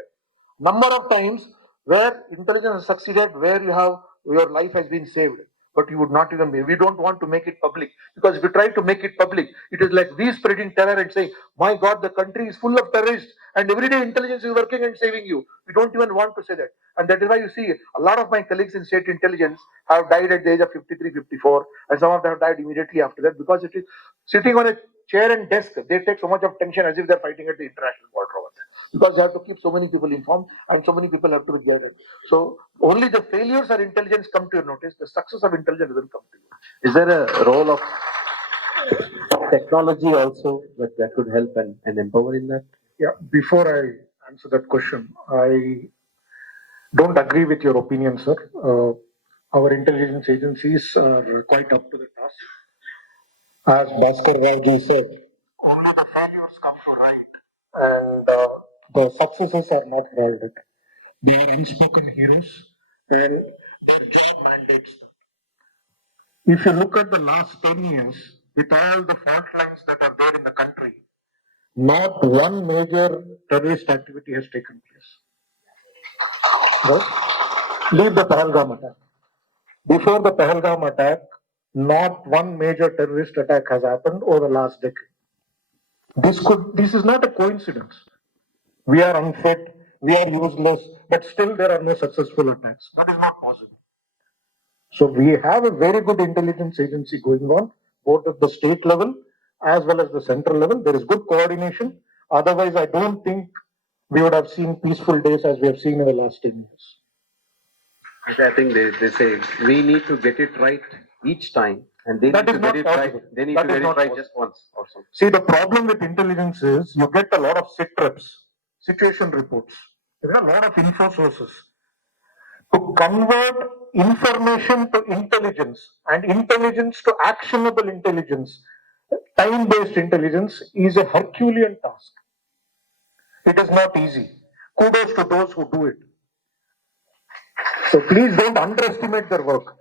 Number of times where intelligence has succeeded, where your life has been saved, but you would not even be. We don't want to make it public because if you try to make it public, it is like we spreading terror and saying, "My God, the country is full of terrorists, and every day intelligence is working and saving you." We don't even want to say that, and that is why you see a lot of my colleagues in state intelligence have died at the age of 53, 54, and some of them have died immediately after that because it is sitting on a chair and desk. They take so much of tension as if they're fighting at the international border over there because they have to keep so many people informed and so many people have to be gathered. So only the failures of intelligence come to your notice. The success of intelligence doesn't come to you. Is there a role of technology also that could help and empower in that? Yeah, before I answer that question, I don't agree with your opinion, sir. Our intelligence agencies are quite up to the task. As Bhaskar Rauji said, only the failures come to light, and the successes are not heralded. They are unspoken heroes, and their job mandates them. If you look at the last 10 years, with all the fault lines that are there in the country, not one major terrorist activity has taken place. Right? Leave the Pahalgam attack. Before the Pahalgam attack, not one major terrorist attack has happened over the last decade. This is not a coincidence. We are unfit, we are useless, but still there are no successful attacks. That is not possible. So we have a very good intelligence agency going on, both at the state level as well as the central level. There is good coordination. Otherwise, I don't think we would have seen peaceful days as we have seen in the last 10 years. I think they say we need to get it right each time, and they That need is to not get it right. possible. They need That to is get it not right possible. just once or so. See, the problem with intelligence is you get a lot of sit reps, situation reports. There are a lot of info sources. To convert information to intelligence and intelligence to actionable intelligence, time-based intelligence is a Herculean task. It is not easy. Kudos to those who do it. So please don't underestimate their work.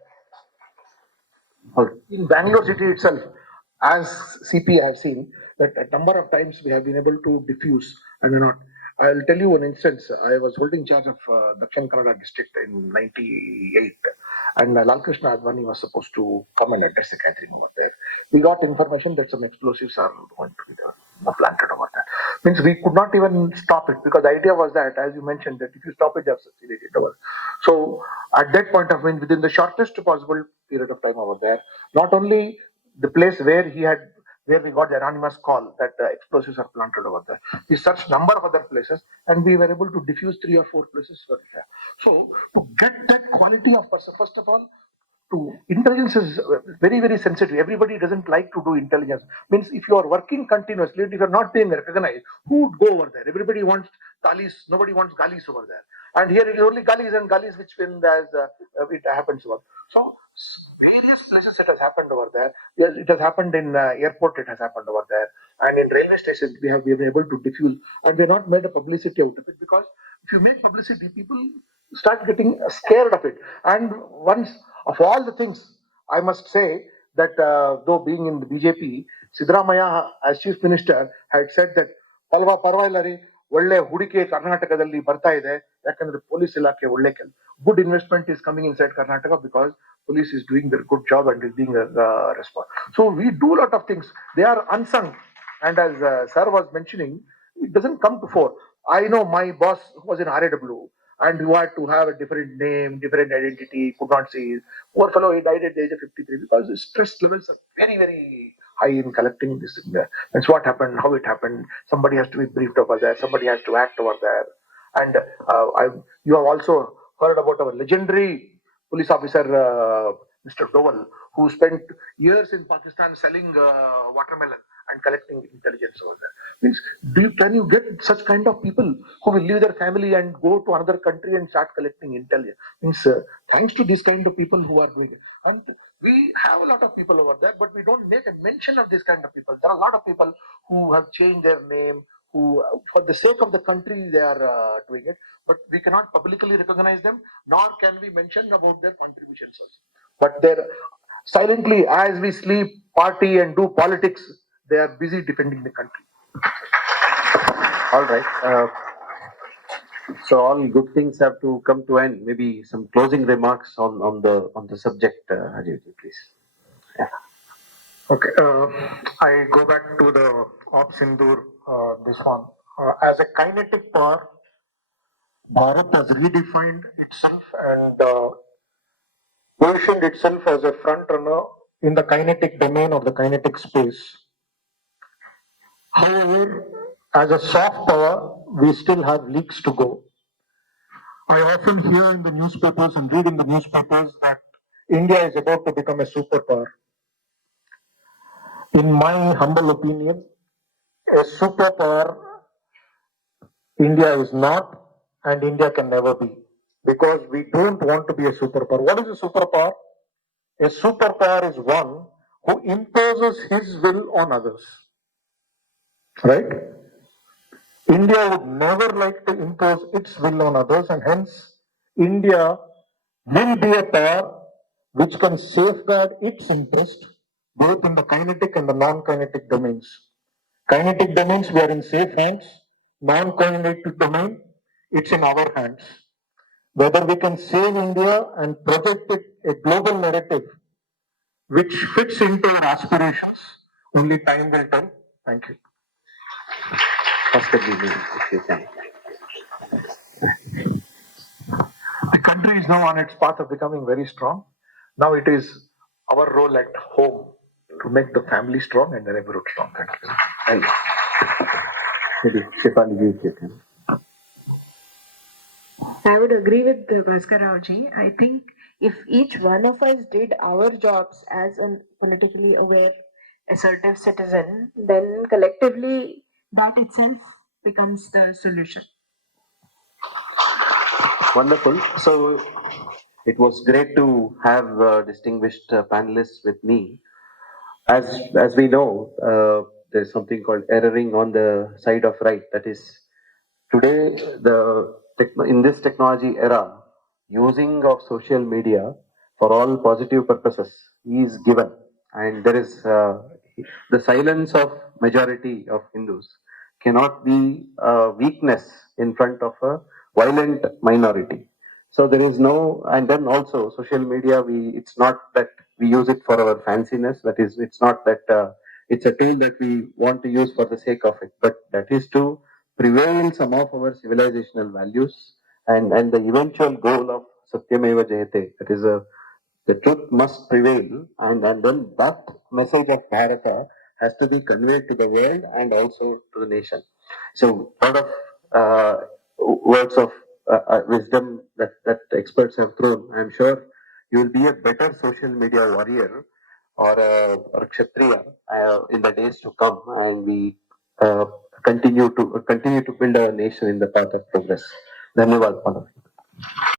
In Bangalore city itself, as CP I have seen that a number of times we have been able to diffuse and not. I'll tell you one instance. I was holding charge of Dakshin Kannada district in '98, and Lal Krishna Advani was supposed to come and address the gathering over there. We got information that some explosives are going to be planted over there. Means we could not even stop it because the idea was that, as you mentioned, that if you stop it, they have succeeded it over. So at that point of time, within the shortest possible period of time over there, not only the place where we got the anonymous call that explosives are planted over there, we searched number of other places and we were able to diffuse 3 or 4 places over there. So to get that quality of person, first of all, to intelligence is very sensitive. Everybody doesn't like to do intelligence. Means if you are working continuously, if you are not being recognized, who would go over there? Everybody wants galis. Nobody wants galis over there. And here it is only galis and galis which when there's it happens over. So various places it has happened over there. Yes, it has happened in airport. It has happened over there, and in railway stations we have been able to diffuse, and we have not made a publicity out of it because if you make publicity, people start getting scared of it. And once of all the things, I must say that though being in the BJP, Siddaramaiah as chief minister had said that ಅಲ್ವಾ ಪರವಾಗಿಲ್ಲ ರೀ ಒಳ್ಳೆ ಹೂಡಿಕೆ ಕರ್ನಾಟಕದಲ್ಲಿ ಬರ್ತಾ ಇದೆ ಯಾಕಂದ್ರೆ police ಇಲಾಖೆ ಒಳ್ಳೆ good investment is coming in side Karnataka because police is doing their good job and is being a response. So we do a lot of things. They are unsung. And as sir was mentioning, it doesn't come to fore. I know my boss was in RAW and you had to have a different name, different identity, could not see. Poor fellow, he died at the age of 53 because the stress levels are very high in collecting this thing there. That's what happened, how it happened. Somebody has to be briefed over there, somebody has to act over there. And you have also heard about our legendary police officer, Mr. Dowell, who spent years in Pakistan selling watermelon and collecting intelligence over there. Means, can you get such kind of people who will leave their family and go to another country and start collecting intelligence? Means, thanks to this kind of people who are doing it. And we have a lot of people over there, but we don't make a mention of this kind of people. There are a lot of people who have changed their name, who, for the sake of the country, they are doing it. But we cannot publicly recognize them, nor can we mention about their contributions. But they're silently, as we sleep, party, and do politics, they are busy defending the country. All right. So all good things have to come to end. Maybe some closing remarks on the subject, Ajay, please. Okay, I go back to the Op Sindur, this one. As a kinetic power, Bharat has redefined itself and positioned itself as a front runner in the kinetic domain of the kinetic space. However, as a soft power, we still have leagues to go. I often hear in the newspapers and read in the newspapers that India is about to become a superpower. In my humble opinion, a superpower India is not, and India can never be, because we don't want to be a superpower. What is a superpower? A superpower is one who imposes his will on others. Right? India would never like to impose its will on others, and hence India will be a power which can safeguard its interest both in the kinetic and the non-kinetic domains. Kinetic domains, we are in safe hands. Non-kinetic domain, it's in our hands. Whether we can save India and project it a global narrative which fits into our aspirations, only time will tell. Thank you. If you can. The country is now on its path of becoming very strong. Now it is our role at home to make the family strong and the neighborhood strong. Thank you. Thank you. Maybe Shefali, if you can. I would agree with Bhaskar Raoji. I think if each one of us did our jobs as a politically aware, assertive citizen, then collectively that itself becomes the solution. Wonderful. So it was great to have distinguished panelists with me. As we know, there's something called erroring on the side of right. That is, today in this technology era, using of social media for all positive purposes is given, and there is the silence of majority of Hindus cannot be a weakness in front of a violent minority. So there is no, and then also social media, it's not that we use it for our fanciness. That is, it's not that it's a tool that we want to use for the sake of it, but that is to prevail some of our civilizational values, and the eventual goal of Satyameva Jayate, that is the truth must prevail, and then that message of Bharata has to be conveyed to the world and also to the nation. So, lot of words of wisdom that experts have thrown. I'm sure you will be a better social media warrior or a kshatriya in the days to come, and we uh, continue to build a nation in the path of progress. धन्यवाद.